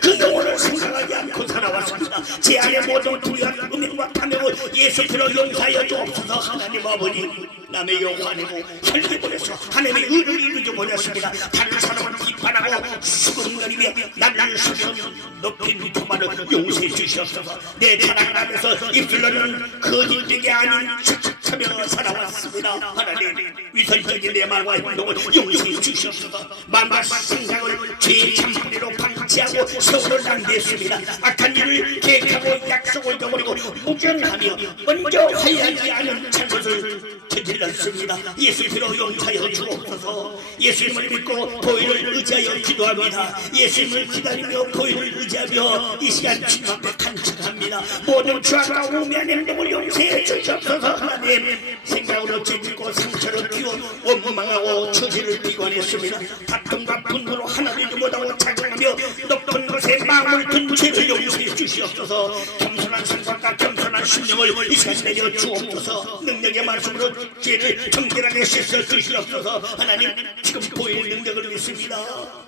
그 영혼을 생각하지 않고 살아왔습니다. 제 안에 모든 두려운 음행과 탐욕을 예수 피로 용서하여 주옵소서. 하나님 아버지, 남의 영 화내고 혈기 보내서 하나님의 의를 이루지 못했습니다. 다른 사람을 비판하고 수근거리며 나를 수면 높인 교만을 용서해 주시옵소서. 내 자랑을 하면서 입술로는 거짓되게 아닌 착착하며 살아왔습니다. 하나님, 위선적인 내 말과 행동을 용서해 주시옵소서. 마음과 생각을 죄의 참뿌리로 방치하고 세월을 낭비했습니다. 악한 일을 계획하고 약속을 저버리고 무정하며 먼저 화해하지 않은 잘못을 저질렀습니다. 예수 피로 용서하여 주옵소서. 예수님을 믿고 보혈을 의지하여 기도합니다. 예수님을 기다리며 보혈을 의지하며 이 시간 주님 앞에 간청합니다. 모든 죄악과 우매한 행동을 용서해 주옵소서. 하나님, 생각으로 죄짓고 상처를 키워 원망하고 처지를 비관했습니다. 다툼과 분노로 하나 되지 못하고 자정하며 높은 곳에 마음을 든 죄를 용서해 주시옵소서. 겸손한 생각과 겸손한 심령을 이 시간 내려 주옵소서. 능력의 말씀으로 죄를 정결하게 씻어 주시옵소서. 하나님, 지금 보일의 능력을 믿습니다.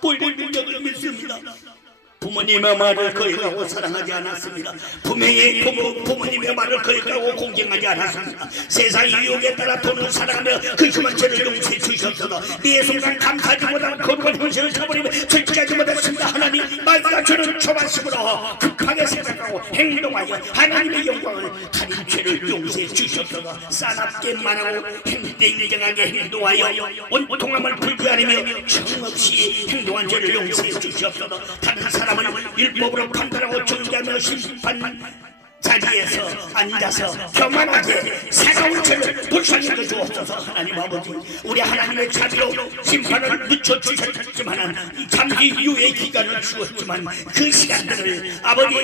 보일의 능력을 믿습니다. 부모님의 말을 거역하고 사랑하지 않았습니다. 부모님의 말을 거역하고 공경하지 않았습니다. 세상 유혹에 따라 돈을 사랑하며 그 흉한 죄를 용서해 주시옵소서. 내 순간 감사하지 못하고 거룩한 현실을 저버리며 절제하지 못했습니다. 하나님, 마귀가 주는 초반심으로 급하게 생각하고 행동하여 하나님의 영광을 가린 죄를 용서해 주시옵소서. 싸납게 말하고 행땡땡하게 행동하여 온통함을 불구하며 정없이 행동한 죄를 용서해 주시옵소서. 다른 사람은 율법으로 판단하고 존재하며 심판 자리에서 앉아서 교만하게 사가운 죄를 불쌍히 주옵소서. 하나님 아버지, 우리 하나님의 자비로 심판을 늦춰주셨지만 잠시 유예 기간을 주었지만 그 시간들을 아버지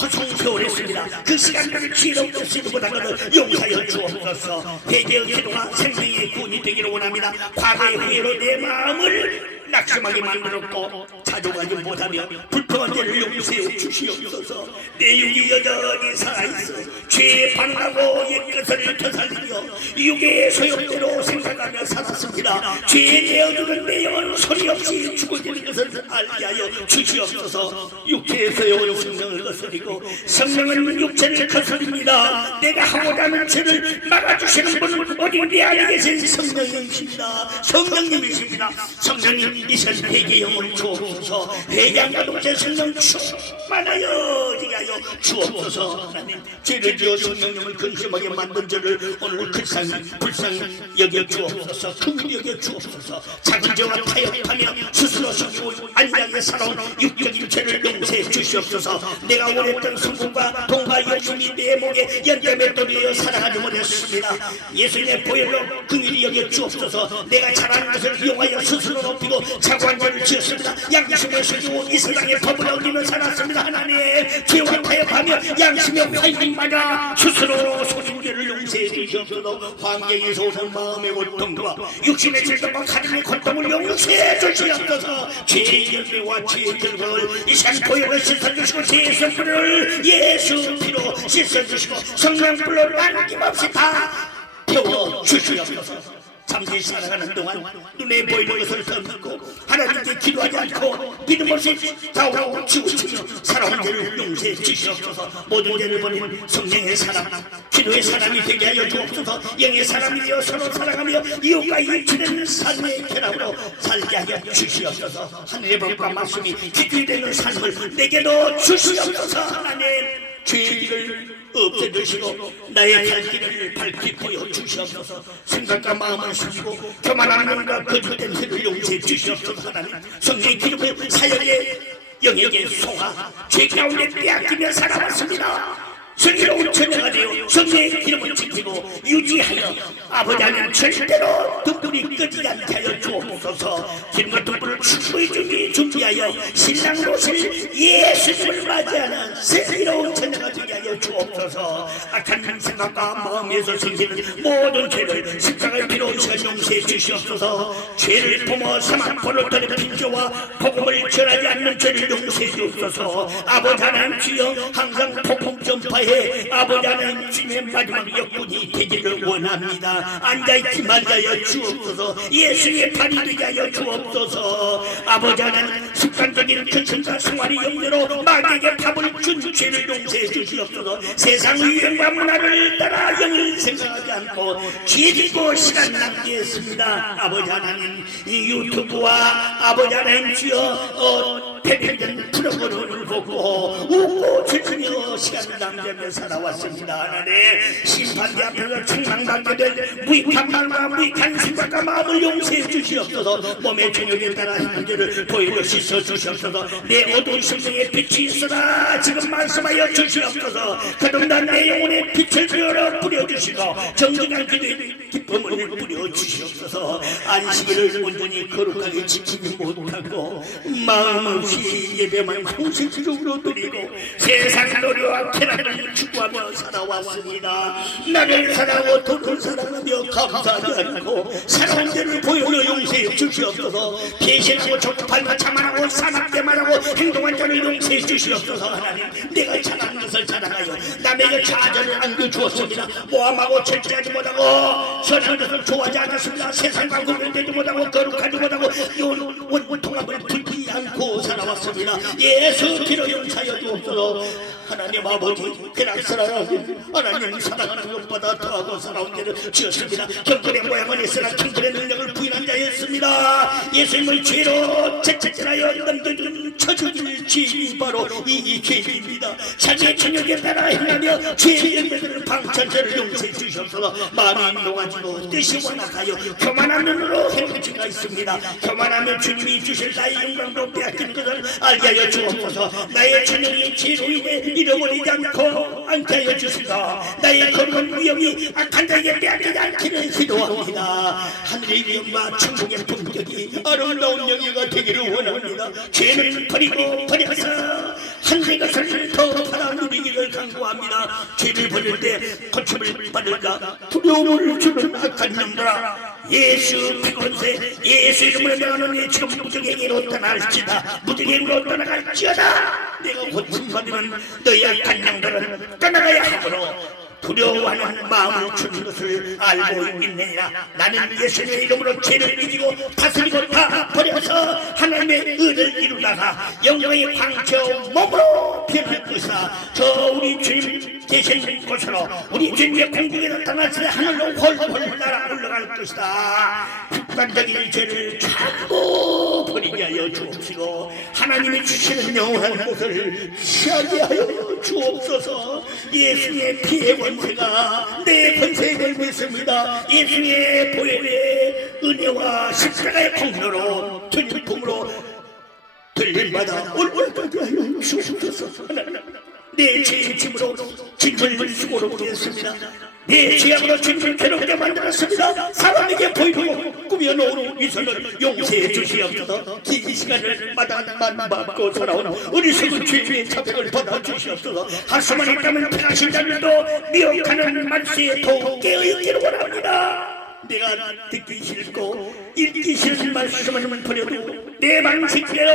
허송세월했습니다. 그 시간들을 지혜롭게 쓰지 못한 것을 용서하여 주옵소서. 회개의 기도가 생명의 구원이 되기를 원합니다. 과거의 후회로 내 마음을 낙심하게 만들었고 자족하지 못하며 불평한 죄를 용서해 주시옵소서. 내 육이 여전히 살아있어 죄에 반응하고 옛것을 되살리며 육의 소용대로 생각하며 살았습니다. 죄에 내어주는 내 영은 소리 없이 죽어지는 것을 알게 하여 주시옵소서. 육체에서의 온 성령을 거스리고 성령은 육체를 거스립니다. 내가 하고자 하는 죄를 막아주시는 분은 어디 내 안에 계신 성령님이십니다. 성령님이십니다. 성령님, 이 시간 회개의 영을 주옵소서. 주옵소서. 회개함과 동시에 성령 충만하여 지게 하여 주옵소서. 하나님 죄를 지어 성령님을 근심하게 만든 죄를 오늘 불쌍히 여겨 주옵소서. 긍휼히 여겨 주옵소서. 작은 죄와 타협하며 스스로 속이고 안일하게 살아온 육적인 죄를 용서해 주시옵소서. 내가 원했던 성공과 돈과 욕심이 내 목에 연대맷돌이여 사랑하지 못했습니다. 예수님의 보혈로 긍휼히 여겨 주옵소서. 내가 잘하는 것을 이용하여 스스로 높이고 자고한 죄를 지었습니다. 양심을 속이고 이 세상의 법을 어기며 살았습니다. 하나님 죄와 타협하며 양심의 화인마다 스스로 속인 죄를 용서해 주시옵소서. 환경에서 오는 마음의 고통과 육신의 질병과 가정의 고통을 용서해 주시옵소서. 죄의 열매와 죄의 결과를 이 산 보혈로 씻어주시고 죄의 성불을 예수 피로 씻어주시고 성령불로 남김없이 다 태워주시옵소서. 잠시 살아가는 동안 눈에 보이는 것을 던지고 하나님께 기도하지 않고 믿음 없이 다오고 치우치며 살아온 죄를 용서해 주시옵소서. 모든 죄를 버린 성령의 사람, 기도의 사람이 되게 하여 주옵소서. 영의 사람이 되어 서로 사랑하며 이웃과 일치되는 삶의 결합으로 살게 하여 주시옵소서. 하늘의 법과 말씀이 기준이 되는 삶을 내게도 주시옵소서. 하나님 죄의 길을 없애주시고 나의 갈 길을 밝히 보여주시옵소서. 생각과 마음을 숙이고 교만한 놈과 거짓된 죄를 용서해 주시옵소서. 하나님 성령의 기름을 사역의 영에게 속아 죄 가운데 빼앗기며 살아왔습니다. 성의로운 처녀가 되어 성령의 기름을 지키고 유지하여 아버지 하나님 절대로 등불이 끄지 않게 하여 주옵소서. 기름과 등불을 충분히 준비하여 신랑으로서 예수님을 맞이하는 성의로운 처녀가 되게 하여 주옵소서. 악한 생각과 마음에서 생기는 모든 죄를 십자가의 피로 용서해 주시옵소서. 죄를 품어 사망 버릇하는 빈죄와 복음을 전하지 않는 죄를 용서해 주옵소서. 아버지 하나님 주여 항상 복음 전파해 아버지 하나님 주님의 마지막 역군이 되기를 원합니다. 앉아있지 말자여 주옵소서. 예수의 팔이 되게 하여 주옵소서. 아버지 하나님 습관적인 근심과 생활의 염려로 마귀에게 밥을 준 죄를 용서해 주시옵소서. 세상의 유행과 문화를 따라 영을 생각하지 않고 죄짓고 시간 낭비했습니다. 아버지 하나님 이 유튜브와 아버지 하나님 주여 텔레비전 프로그램을 보고 웃고 즐기며 시간을 낭비하며 살아왔습니다. 하나님 심판대 앞에서 책망받게 될 무익한 말과 무익한 생각과 마음을 용서해 주시옵소서. 몸의 정욕에 따라 행한 죄를 보혈로 씻어 주시옵소서. 내 어두운 심령에 빛이 있으라 지금 말씀하여 주시옵소서. 거듭난 내 영혼에 빛을 뿌려주시고 정직한 기도의 기쁨을 뿌려주시옵소서. 안식일을 온전히 거룩하게 지키지 못하고 마음 없이 예배만 형식적으로 드리고 세상 노래와 쾌락을 추구하며 살아왔습니다. 나를 사랑하고 돈을 사랑하며 감사하지 않고 살아온 죄를 보혈로 용서해 주시옵소서. 배신하고 조급하며 자만하고 사납게 말하고 행동한 자를 용서해 주시옵소서. 하나님 내가 잘하는 것을 자랑하여 남에게 좌절을 안겨주었습니다. 모함하고 절제하지 못하고 선한 것을 좋아하지 않았습니다. 세상과 구별되지 못하고 거룩하지 못하고 원통함을 불피지 않고 살아왔습니다. 예수 피로 용서하여 주옵소서. 하나님 아버지 하나님 사랑하는 것보다 더하고 살아온 죄를 지었습니다. 경건의 모양은 있으나 경건의 능력을 부인한 자였습니다. 예수님을 죄로 채찍질하여 넘겨준 처주질 죄인이 바로 이 죄입니다. 자기의 정욕에 따라 행하며 죄의 열매들을 방천죄를 용서해 주시옵소서. 마음이 녹아지고 뜻이 완악하여 교만한 눈으로 행할 죄가 있습니다. 교만하면 주님이 주실 나의 영광도 빼앗기는 것을 알게 하여 주옵소서. 나의 천영이 죄로 인해 잃어버리지 않게 하여 주시다. 나의 거룩한 위엄이 악한 자에게 빼앗기지 않기를 기도합니다. 하늘의 위엄과 천국의 품격이 아름다운 영예가 되기를 원합니다. 죄를 버리고 버려서 하늘의 것을 더 팔아 누리기를 간구합니다. 죄를 버릴 때 고침을 받을까 두려움을 주는 악한 놈들아, 예수 피곤세 예수 이름으로 내가 너의 지금 무적행위로 떠날지다. 무적행위로 떠나갈지어다. 내가 고침받으면 너희 악한 놈들은 떠나가야 하므로 두려워하는 마음을 주는 것을 알고 있느니라. 나는 예수님의 이름으로 죄를 이기고 다스리고 다 버려서 하나님의 의를 이루다가 영광의 광채 몸으로 변할 것이다. 저 우리 주님 계신 곳으로 우리 주님의 공중에 나타났을 때 하늘로 홀홀 날아 올라갈 것이다. 습관적인 죄를 전부 버리게 하여 주옵시고 하나님이 주시는 영원한 곳을 취하게 하여 주옵소서. 예수의 피의 권세가 내 권세에 걸고 있습니다. 예수의 보혈의 은혜와 십자가의 공로로 주님 품으로 들림받아 올라가게 하여 주옵소서. 내 죄의 짐으로 짐을 수고롭게 했습니다. 내 죄악으로 주님을 괴롭게 만들었습니다. 사람에게 보이고 꾸며놓은 이 선을 용서해 주시옵소서. 긴 시간을 마다만 받고 살아온 어리석은 죄의 자백을 받아주시옵소서. 가슴만 있다면 피하신 자들도 미혹하는 말씀에 더욱 깨어있기를 원합니다. 내가 듣기 싫고 읽기 싫은 말씀은 버려도 내 방식대로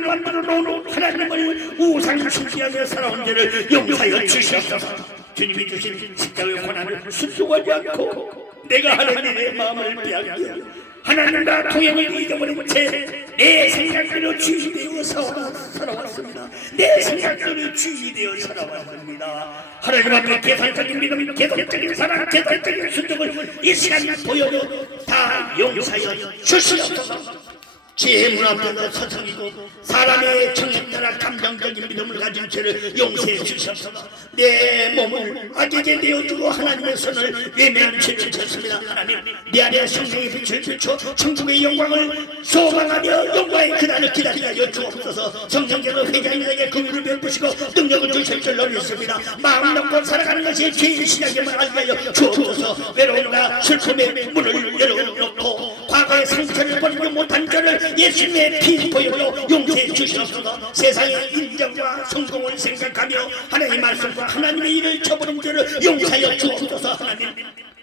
만들어 놓은 하나님을 우상 숭배하며 살아온 죄를 용서하여 주시옵소서. 주님이 주신 십자가의 고난을 순종하지 않고 내가 하나님의 마음을 빼앗겨 하나님과 동행을 잊어버린 채 내 생각대로 주인이 되어 살아왔습니다. 내 생각대로 주인이 되어 살아왔습니다. 하나님 앞에 계산적인 믿음, 계산적인 사랑, 계산적인 순종을 이 시간 보여도 다 용서하여 주시옵소서. 죄의 문 앞에서 서성이고 사람의 정에 따라 감정적인 믿음을 가진 죄를 용서해 주시옵소서. 내 몸을 악에게 내어주고 하나님의 손을 외면한 죄를 졌습니다. 하나님 내 안에 성령의 빛을 비춰 천국의 영광을 소망하며 영광의 그날을 기다리며 주옵소서. 성령께서 회장님에게 긍휼을 베푸시고 능력을 주실 줄 믿습니다. 마음 놓고 살아가는 것이 죄의 시작임을 알게 하여 주옵소서. 외로움과 슬픔의 문을 열어놓고 과거의 상처를 버리지 못한 죄를 예수님의 피 보혈로 용서해 주시옵소서. 세상의 인정과 성공을 생각하며 하나님의 말씀과 하나님의 일을 저버린 죄를 용서하여 주옵소서. 하나님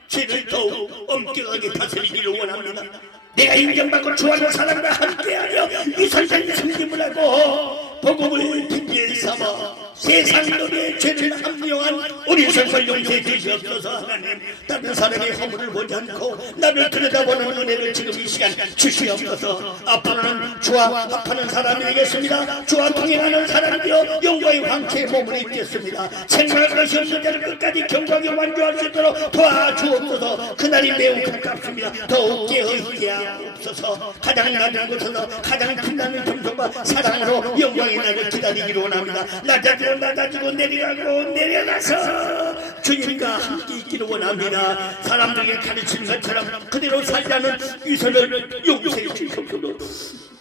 죄를 더욱 엄격하게 다스리기를 원합니다. 내가 인정받고 좋아하는 사람과 함께하며 이 선생님 승림을 하고 복음을 핑계 삼아 세상 노래의 죄를 합리화한 우리 성을 용서해 주시옵소서. 하나님 다른 사람의 허물을 보지 않고 나를 들여다보는 은혜를 지금 이 시간 주시옵소서. 앞으로는 주와 합하는 사람이 되겠습니다. 주와 동행하는 사람이여 영광의 황체에 몸을 입겠습니다. 생각할 것이 없는 자를 끝까지 경광에 완주할 수 있도록 도와주옵소서. 그날이 매우 가깝습니다. 더욱 깨어있게 하옵소서. 가장 낮은 곳에서 가장 빛나는 정성과 사랑으로 영광의 날을 기다리기로 원합니다. 낮아지고 내려가서 주님과 함께 있기를 원합니다. 사람들에게 가르치는 것처럼 그대로 살자는 이선을 용서해 주시옵소서.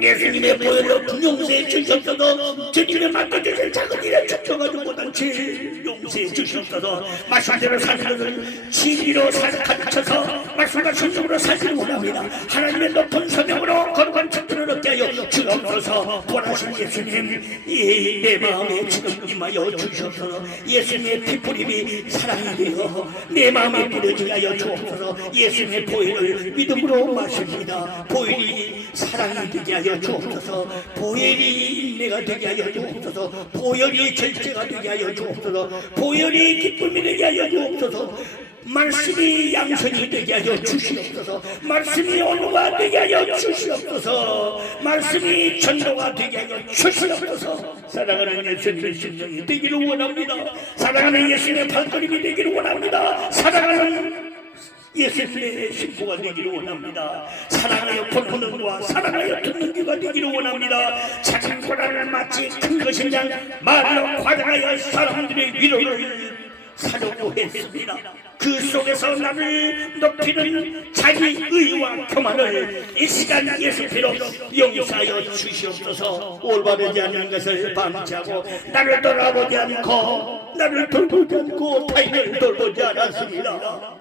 예수님의 보혈로 용서해 주시옵소서. 주님의 맡겨주신 작은 일에 충성하지 못한 죄 용서해 주시옵소서. 말씀대로 사는 것을 진리로 가르쳐서 말씀과 순종으로 살기를 원합니다. 하나님의 높은 소명으로 거룩한 축복을 얻게 하여 주옵소서. 원하신 예수님 내 마음에 지금 임하여 주시옵소서. 예수님의 피뿌림이 사랑이 되어 내 마음에 뿌려지게 하여 주옵소서. 예수님의 보혈을 믿음으로 마십니다. 보혈이 사랑이 되게 하여 주옵소서. 보혈이 인내가 되게 하여 주옵소서. 보혈이 절제가 되게 하여 주옵소서. 보혈이 기쁨이 되게 하여 주옵소서. 말씀이 양선이 되게 하여 주시옵소서. 말씀이 언어가 되게 하여 주시옵소서. 말씀이 전도가 되게 하여 주시옵소서. 사랑하는 예수님의 심령이 되기를 원합니다. 사랑하는 예수님의 발걸음이 되기를 원합니다. 사랑하는 예수님의 신부가 되기를 원합니다. 사랑하여 보는 눈과 사랑하여 듣는 귀가 되기를 원합니다. 작은 고난을 마치 큰 것인 양 말로 과장하여 사람들의 위로를 사려고 했습니다. 그 속에서 나를 높이는 자기 의와 교만을 이 시간 예수께로 용서하여 주시옵소서. 올바르지 않는 것을 방치하고 나를 돌아보지 않고 나를 돌보지 않고 타인을 돌보지 않았습니다.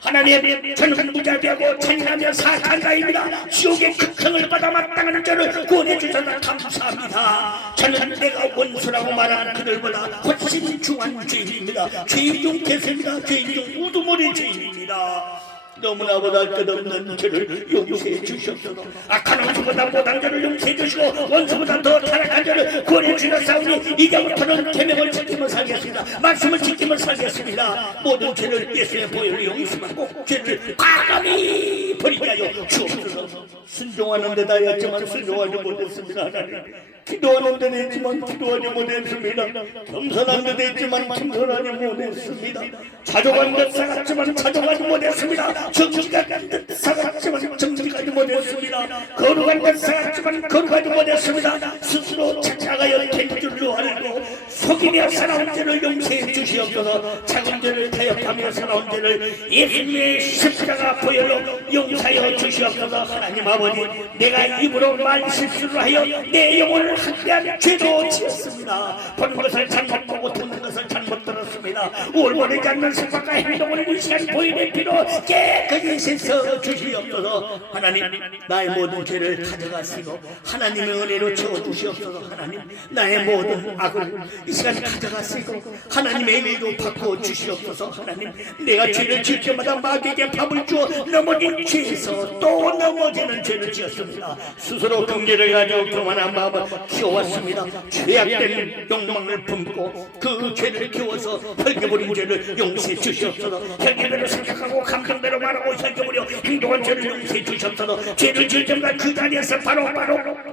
하나님 저는 무자비하고 잔인하며 사악한 자입니다. 지옥의 극성을 받아 마땅한 저를 구원해 주셔서 감사합니다. 저는 내가 원수라고 말하는 그들보다 훨씬 중한 죄인입니다. 죄인 중 개수입니다. 죄인 중 우두머리 죄인입니다. 너무나 보다 끝없는 죄를 용서해 주시옵소서. 악한 원수보다 못한 죄를 용서해 주시고 원수보다 더 타락한 죄를 구원해 주셨사오니 이제부터는 계명을 지키며 살겠습니다. 말씀을 지키며 살겠습니다. 모든 죄를 예수의 보혈로 용서하고 죄를 과감히 버리게 하여 주옵소서. 순종하는 데다 했지만 순종하지 못했습니다. 하나님, 기도하는 데다 했지만 기도하지 못했습니다. 겸손한 데다 했지만 겸손하지 못했습니다. 자족한 데 사갔지만 자족하지 못했습니다. 정직한 데 사갔지만 정직하지 못했습니다. 거룩한 데 사갔지만 거룩하지 못했습니다. 스스로 찾아가야 될 줄로 알고 속이며 살아온 죄를 용서해 주시옵소서. 작은 죄를 타협하며 살아온 죄를 예수님의 십자가 보혈로 용서하여 주시옵소서. 하나님 아버지, 내가 입으로 말 실수를 하여 내 영혼을 학대한 죄도 지었습니다. 보는 것을 잘못 보고 듣는 것을 잘못 들었습니다. 올바르지 않는 생각과 행동을 이 시간 보혈의 피로 깨끗이 씻어 주시옵소서. 하나님, 나의 모든 죄를 가져가시고 하나님의 은혜로 채워주시옵소서. 하나님, 나의 모든 악을 이 시간 가져가시고 하나님의 은혜로 바꿔주시옵소서. 하나님, 내가 죄를 지을 때마다 마귀에게 밥을 주어 넘어진 죄에서 또 넘어지는 죄를 지었습니다. 스스로 경계를 가지고 교만한 마음을 키워왔습니다. 죄악된 욕망을 품고 그 죄를 키워서 혈기버린 죄를 용서해 주시옵소서. 혈기대로 생각하고 감정대로 말하고 혈기버려 행동한 죄를 용서해 주시옵소서. 죄를 지을 때마다 그 자리에서 바로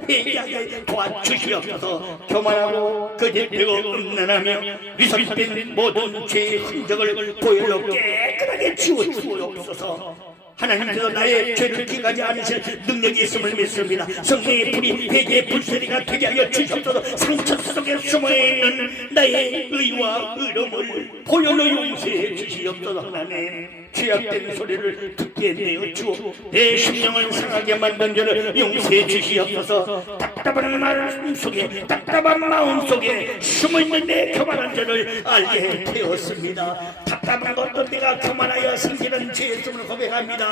회개하게 도와주시옵소서. 교만하고 거짓되고 음란하며 위선된 모든 죄의 흔적을 보혈로 깨끗하게 지워주옵소서. 하나님께서 나의 죄를 기가지 않으실 능력이 있음을 믿습니다. 성령의 불이 회개의 불소리가 되게 하여 주시옵소서. 상처 속에 숨어있는 나의 의와 의로움을 보혈로 용서해 주시옵소서. 하나님, 죄악된 소리를 듣게 내어 주어 내 심령을 상하게 만든 죄를 용서해 주시옵소서. 답답한 마음 속에 답답한 마음 속에 숨어있는 내 교만한 죄를 알게 되었습니다. 답답한 것도 내가 교만하여 생기는 죄였음을 고백합니다.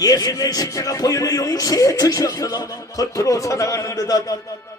예수님의 십자가 보혈을 용서해 주시옵소서. 겉으로 살아가는 듯한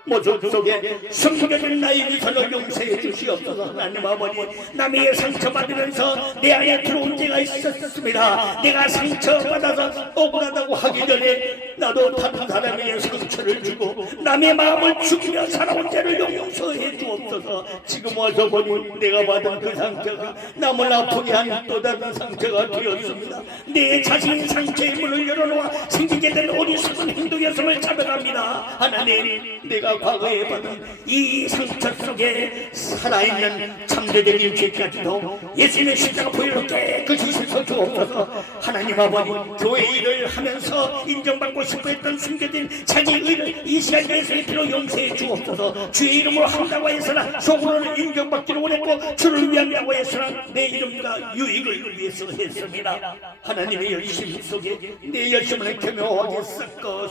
모습 속에 숨겨진 나의 위선을 용서해 주시옵소서. 하나님 아버지, 남의 상처받으면서 내 안에 들어온 죄가 있었습니다. 내가 상처받아서 억울하다고 하기 전에 나도 다른 사람에게 상처를 주고 남의 마음을 죽이며 살아온 죄를 용서해 주옵소서. 지금 와서 보니 내가 받은 그 상처가 남을 아프게 한 또 다른 상처가 되었습니다. 내 자신이 상처의 문을 열어놓아 생기게 된 어리석은 행동이었음을 자백합니다. 하나님, 내가 과거에 받은 이 상처 속에 살아있는 참되된 죄까지도 예수님의 십자가 보혈로 깨끗이 씻어 주옵소서. 하나님 아버지, 교회 일을 하면서 인정받고 싶어했던 숨겨진 자기 의를 이 시간 예수의 피로 용서해 주옵소서. 주의 이름으로 한다고 해서나 속으로는 인정받기를 원했고 주를 위한다고 해서나 내 이름과 유익을 위해서 했습니다. 하나님의 열심 속에 내 열심을 교묘하게 섞어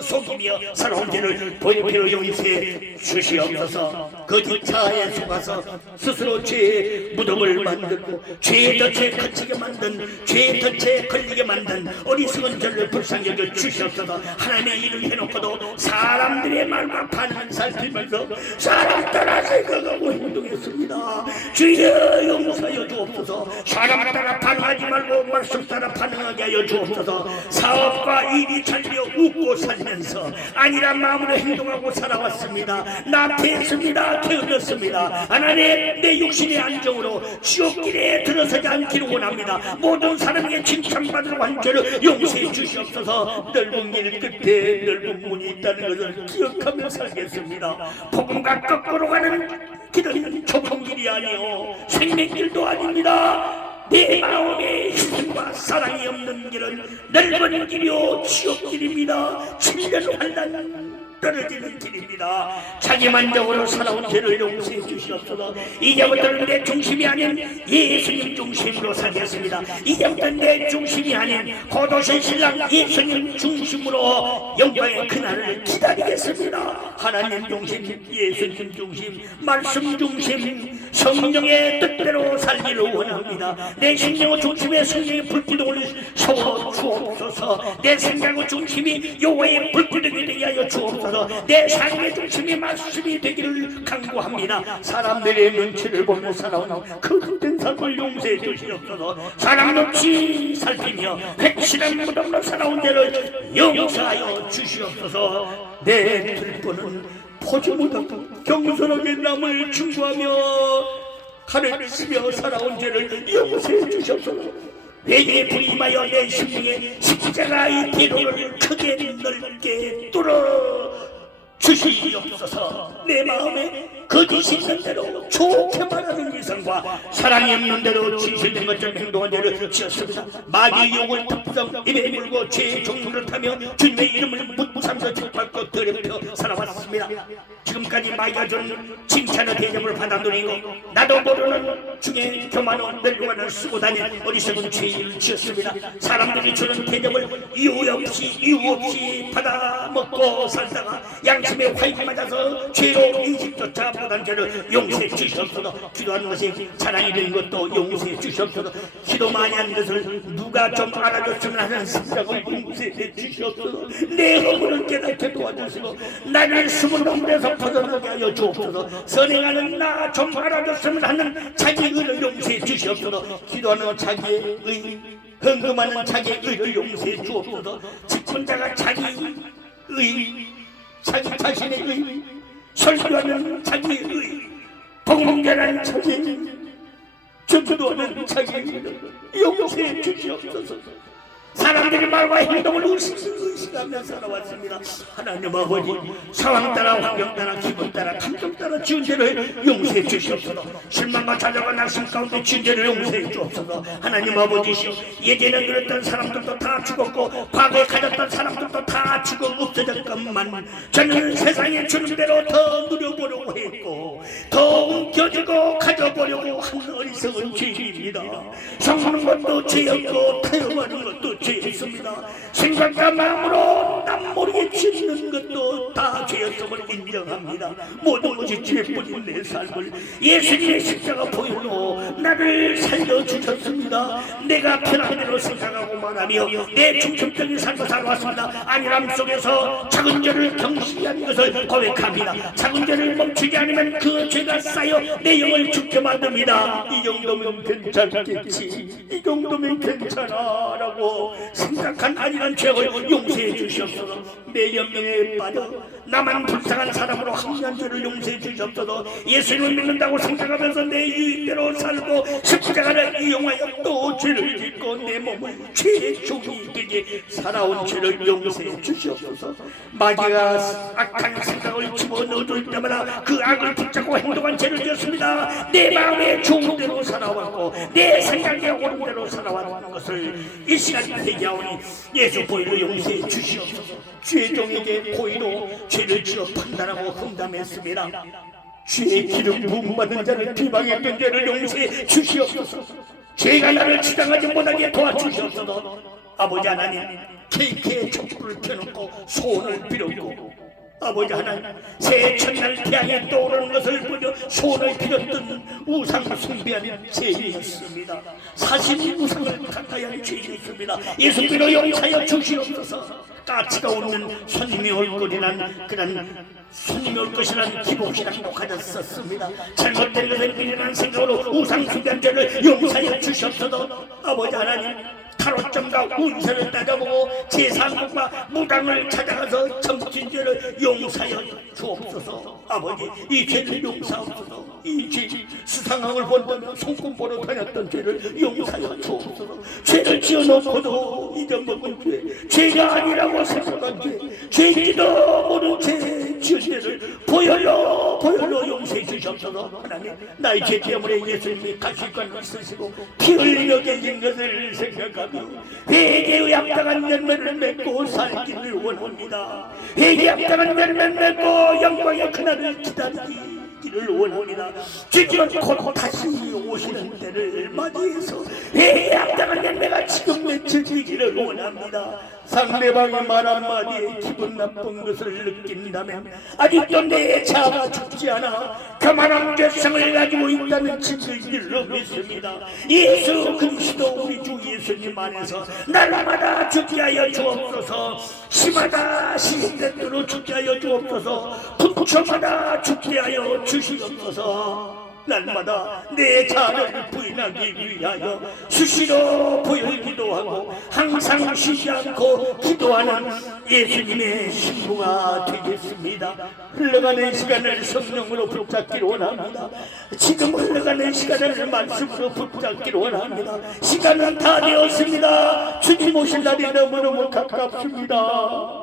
속이며 살아온 죄를 보혈의 피로 용서해 주시옵소서. 거짓 자아에 속아서 스스로 죄의 무덤을 만들고 죄의 덫에 갇히게 만든 죄의 덫에 걸리게 만든 어리석은 죄를 불쌍히 여겨 주시옵소서. 하나님의 일을 해놓고도 사람들의 말과 반응을 살피면서 사람 따라 생각하고 행동했습니다. 주여 용서하여 주옵소서. 사람 따라 반응하지 말고 말씀 따라 반응하게 하여 주옵소서. 사업과 일이 잘 되어 웃고 살면서 아니란 마음으로 행동하고 살아왔습니다. 나태했습니다. 게을렀습니다. 하나님, 내 육신의 안정으로 지옥길에 들어서지 않기를 원합니다. 모든 사람에게 칭찬받으려고 한 죄를 용서해 주시옵소서. 넓은 길 끝에 넓은 문이 있다는 것을 기억하며 살겠습니다. 복음과 거꾸로 가는 길은 좁은 길이 아니요 생명길도 아닙니다. 내 마음에 희생과 사랑이 없는 길은 넓은 길이요 지옥길입니다. 7년 환난 떨어지는 길입니다. 자기만족으로 살아온 죄를 용서해 주시옵소서. 이제부터는 내 중심이 아닌 예수님 중심으로 살겠습니다. 이제부터는 내 중심이 아닌 고도신 신랑 예수님 중심으로 영광의 그날을 기다리겠습니다. 하나님 중심, 예수님 중심, 말씀 중심, 성령의 뜻대로 살기를 원합니다. 내 심령의 중심에 성령의 불기둥을 세워 주옵소서. 내 생각의 중심이 여호와의 불기둥이 되게 하여 주옵소서. 내 삶의 중심이 말씀이 되기를 간구합니다. 사람들의 눈치를 보며 살아오는 그릇된 삶을 용서해 주시옵소서. 사람 눈치 살피며 회칠한 무덤으로 살아온 죄를 용서하여 주시옵소서. 내 들보는 포지 못하고 겸손하게 남을 충고하며 가르치며 살아온 죄를 용서해 주시옵소서. 회개에 불임하여 내 심령에 십자가의 대로를 크게 넓게 뚫어 주시옵소서. 내 마음에 거짓이 있는 대로 좋게 말하는 이성과 사랑이 없는 대로 진실된 것처럼 행동한 죄를 지었습니다. 마귀의 욕을 탑성 입에 물고 죄의 종로를 타며 주님의 이름을 묻삼겨 짓밟고 더럽혀 살아왔습니다. 지금까지 마귀가 주는 칭찬의 대접을 받아들이고 나도 모르는 중에 교만과 멸관을 쓰고 다닌 어리석은 죄를 지었습니다. 사람들이 주는 대접을 이유 없이 받아먹고 살다가 양심에 화입 맞아서 죄로 인식조차 못한 죄를 용서해 주시옵소서. 기도하는 것이 자랑이 된 것도 용서해 주시옵소서. 기도 많이 한 것을 누가 좀 알아줬으면 하는 생각을 용서해 주시옵소서. 내 허물을 깨닫게 도와주시고 나를 숨은 허물에서 벗어나게 하여 주옵소서. 선행하는 나 좀 알아줬으면 하는 자기 의를 용서해 주시옵소서. 기도하는 자기의 의, 헌금하는 자기의 의를 용서해 주옵소서. 직분자가 자기 자신의 의, 설교하는 자기의 의, 복음전하는 자기의 의, 전도하는 자기의 의를 용서해 주시옵소서. 사람들의 말과 행동을 의식하며 살아왔습니다. 하나님 아버지, 상황 따라 환경 따라 기분 따라 감정 따라 지은 죄를 용서해 주시옵소서. 실망과 좌절과 낙심 가운데 지은 죄를 용서해 주옵소서. 하나님 아버지시오, 예전에 그랬던 사람들도 다 죽었고 과거에 가졌던 사람들도 다 죽어 없어졌건만 저는 세상에 주는 대로 더 누려보려고 했고 더 움켜쥐고 가져보려고 한 어리석은 죄입니다. 성하는 것도 죄였고 타협하는 것도 죄였습니다. 생각과 마음으로 남 모르게 짓는 것도 다 죄였음을 인정합니다. 모든 것이 죄뿐인 내 삶을 예수님의 십자가 보혈로 나를 살려주셨습니다. 내가 편한 대로 생각하고 말하며 내 중심적인 삶을 살아왔습니다. 안일함 속에서 작은 죄를 경시한 것을 고백합니다. 작은 죄를 멈추지 않으면 그 죄가 쌓여 내 영을 죽게 만듭니다. 이 정도면 괜찮겠지, 이 정도면 괜찮아 라고 생각한 안일한 죄를 용서해 주시옵소서. 내 연명에 빠져 나만 불쌍한 사람으로 합리한 죄를 용서해 주시옵소서. 예수님을 믿는다고 생각하면서 내 유익대로 살고 십자가를 이용하여 또 죄를 짓고 내 몸을 죄의 종이 되게 살아온 죄를 용서해 주시옵소서. 마귀가 악한 생각을 집어넣어줄 때마다 그 악을 붙잡고 행동한 죄를 지었습니다. 내 마음에 좋은 대로 살아왔고 내 생각에 옳은 대로 살아왔는 것을 이 시간 회개하오니 예수 보혈로 용서해 주시옵소서. 죄종에게 보혈로 죄를 지어 판단하고 흠담했습니다. 죄의 기름 부음 받은 자를 비방했던 죄를 용서해 주시옵소서. 죄가 나를 지당하지 못하게 도와주시옵소서. 아버지 하나님, 케이크에 촛불을 켜놓고 소원을 빌었고 아버지 하나님, 새해 첫날 태양이 떠오르는 것을 보며 소원을 빌었던 우상 숭배하는 죄인이었습니다. 사실 우상을 가까이 한 죄인이었습니다. 예수께로 용서하여 주시옵소서. 까치가 없는 손님이 올 거리란 그런 손님이 올 것이라는 기복이라고 가졌었습니다. 잘못된 것을 미련한 생각으로 우상 숭배한 죄를 용서하여 주시옵소서. 아버지 하나님, 타로점과 운세를 따져보고 제사함과 무당을 찾아가서 점진 죄를 용서하여 주옵소서. 아버지, 이 죄를 용서하옵소서. 이 죄, 수상함을 본다며 손금 보러 다녔던 죄를 용서하여 주옵소서. 죄를 지어놓고도 잊어먹은 죄, 죄가 아니라고 생각한 죄, 죄인지도 모르는 죄 지은 죄를 보혈로 용서해 주시옵소서. 하나님, 나의 죄 때문에 예수님이 가시관을 쓰시고 피 흘리며 계신 것을 생각하며 회개의 합당한 열매를 맺고 살기를 원합니다. 회개의 합당한 열매를 맺고 영광의 그날을 기다리기를 원합니다. 주님은 곧 다시 오시는 때를 맞이해서 회개의 합당한 열매가 지금 맺혀지기를 원합니다. 상대방의 말 한마디에 기분 나쁜 것을 느낀다면 아직도 내 자아가 죽지 않아 교만한 죄성을 가지고 있다는 진리를 믿습니다. 예수 그리스도 우리 주 예수님 안에서 날마다 죽게 하여 주옵소서. 시마다 시대대로 죽게 하여 주옵소서. 분초마다 죽게 하여 주시옵소서. 날마다 내 자를 부인하기 위하여 수시로 부여 기도하고 항상 쉬지 않고 기도하는 예수님의 신부가 되겠습니다. 흘러가는 시간을 성령으로 붙잡기를 원합니다. 지금 흘러가는 시간을 말씀으로 붙잡기를 원합니다. 시간은 다 되었습니다. 주님 오실 날이 너무너무 가깝습니다.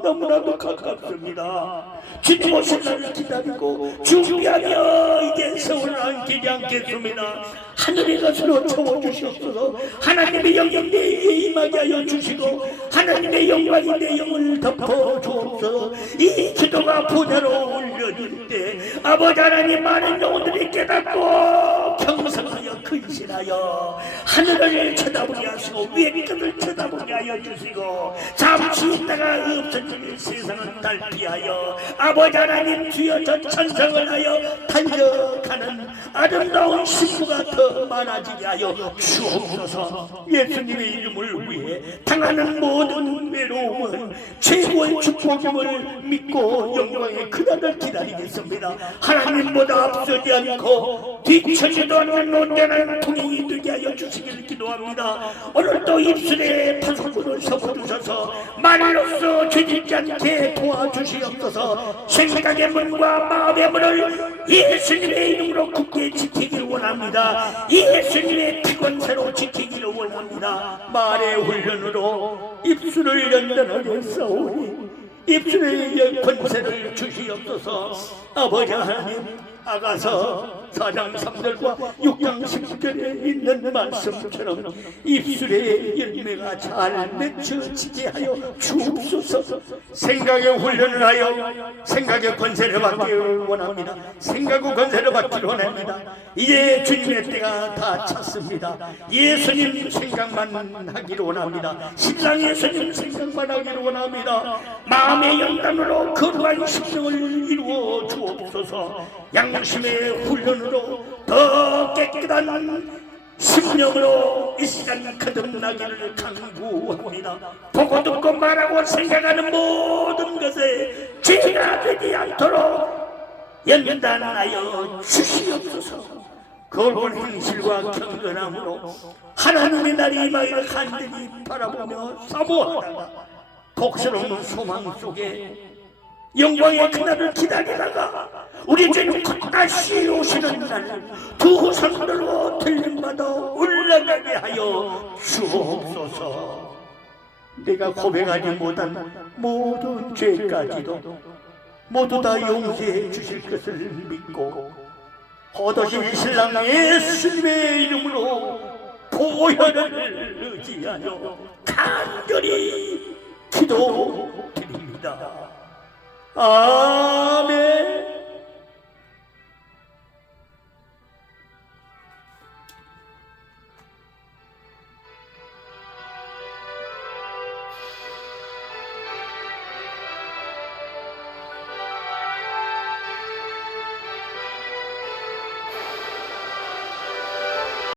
너무나도 가깝습니다. 주님 오실 날을 기다리고 준비하며 이제 세월을 안기지 않겠습니다. 하늘의 것으로 채워주시옵소서. 하나님의 영광 내에 임하게 하여 주시고 하나님의 영광이 내 영을 덮어주옵소서. 이 기도가 보좌로 올려질 때 아버지 하나님 많은 영혼들이 깨닫고 경성하여 근신하여 하늘을 쳐다보게 하시고 위의 것을 쳐다보게 하여 주시고 잠시 있다가 없어질 세상을 달피하여 아버지 하나님 주여 저 천성을 하여 달려가는 아름다운 신부가 더 많아지게 하여 주옵소서. 예수님의 이름을 위해 당하는 모든 외로움은 최고의 축복임을 믿고 영광의 그날을 기다리겠습니다. 하나님보다 앞서지 않고 뒤처지도 않는 온전한 통행이 되게 하여 주시기를 기도합니다. 오늘도 입술에 파수꾼을 섞어주셔서 말로써 죄짓지 않게 도와주시옵소서. 생각의 문과 마음의 문을 예수님의 이름으로 굳게 지키기를 원합니다. 예수님의 피권세로 지키기를 원합니다. 말의 훈련으로 입술을 연단하게 싸우니 입술의 권세를 주시옵소서. 아버지 하나님, 아가서 4장 3절과 6장 10절에 있는 말씀처럼 입술의 열매가 잘 맺혀지게 하여 주옵소서. 생각의 훈련을 하여 생각의 권세를 받기를 원합니다. 생각의 권세를 받기를 원합니다. 이제 주님의 때가 다 찼습니다. 예수님 생각만 하기를 원합니다. 신랑 예수님 생각만 하기를 원합니다. 마음의 연단으로 거룩한 심령을 이루어 주옵소서. 양심의 훈련으로 더 깨끗한 심령으로 이 시간 거듭나기를 간구합니다. 보고 듣고 말하고 생각하는 모든 것에 죄가 되지 않도록 연단하여 주시옵소서. 거룩한 행실과 경건함으로 하나님의 날이 임하기를 간절히 바라보며 사모하다가 복스러운 소망 속에 영광의 그날을 기다리다가 우리 주님 다시 오시는 날 두 손들로 들림받아 올라가게 하여 주옵소서. 내가 고백하지 못한 모든 죄까지도 모두 다 용서해 주실 것을 믿고 거두신 신랑 예수님의 이름으로 보혈을 의지하여 간절히 기도드립니다. 아멘.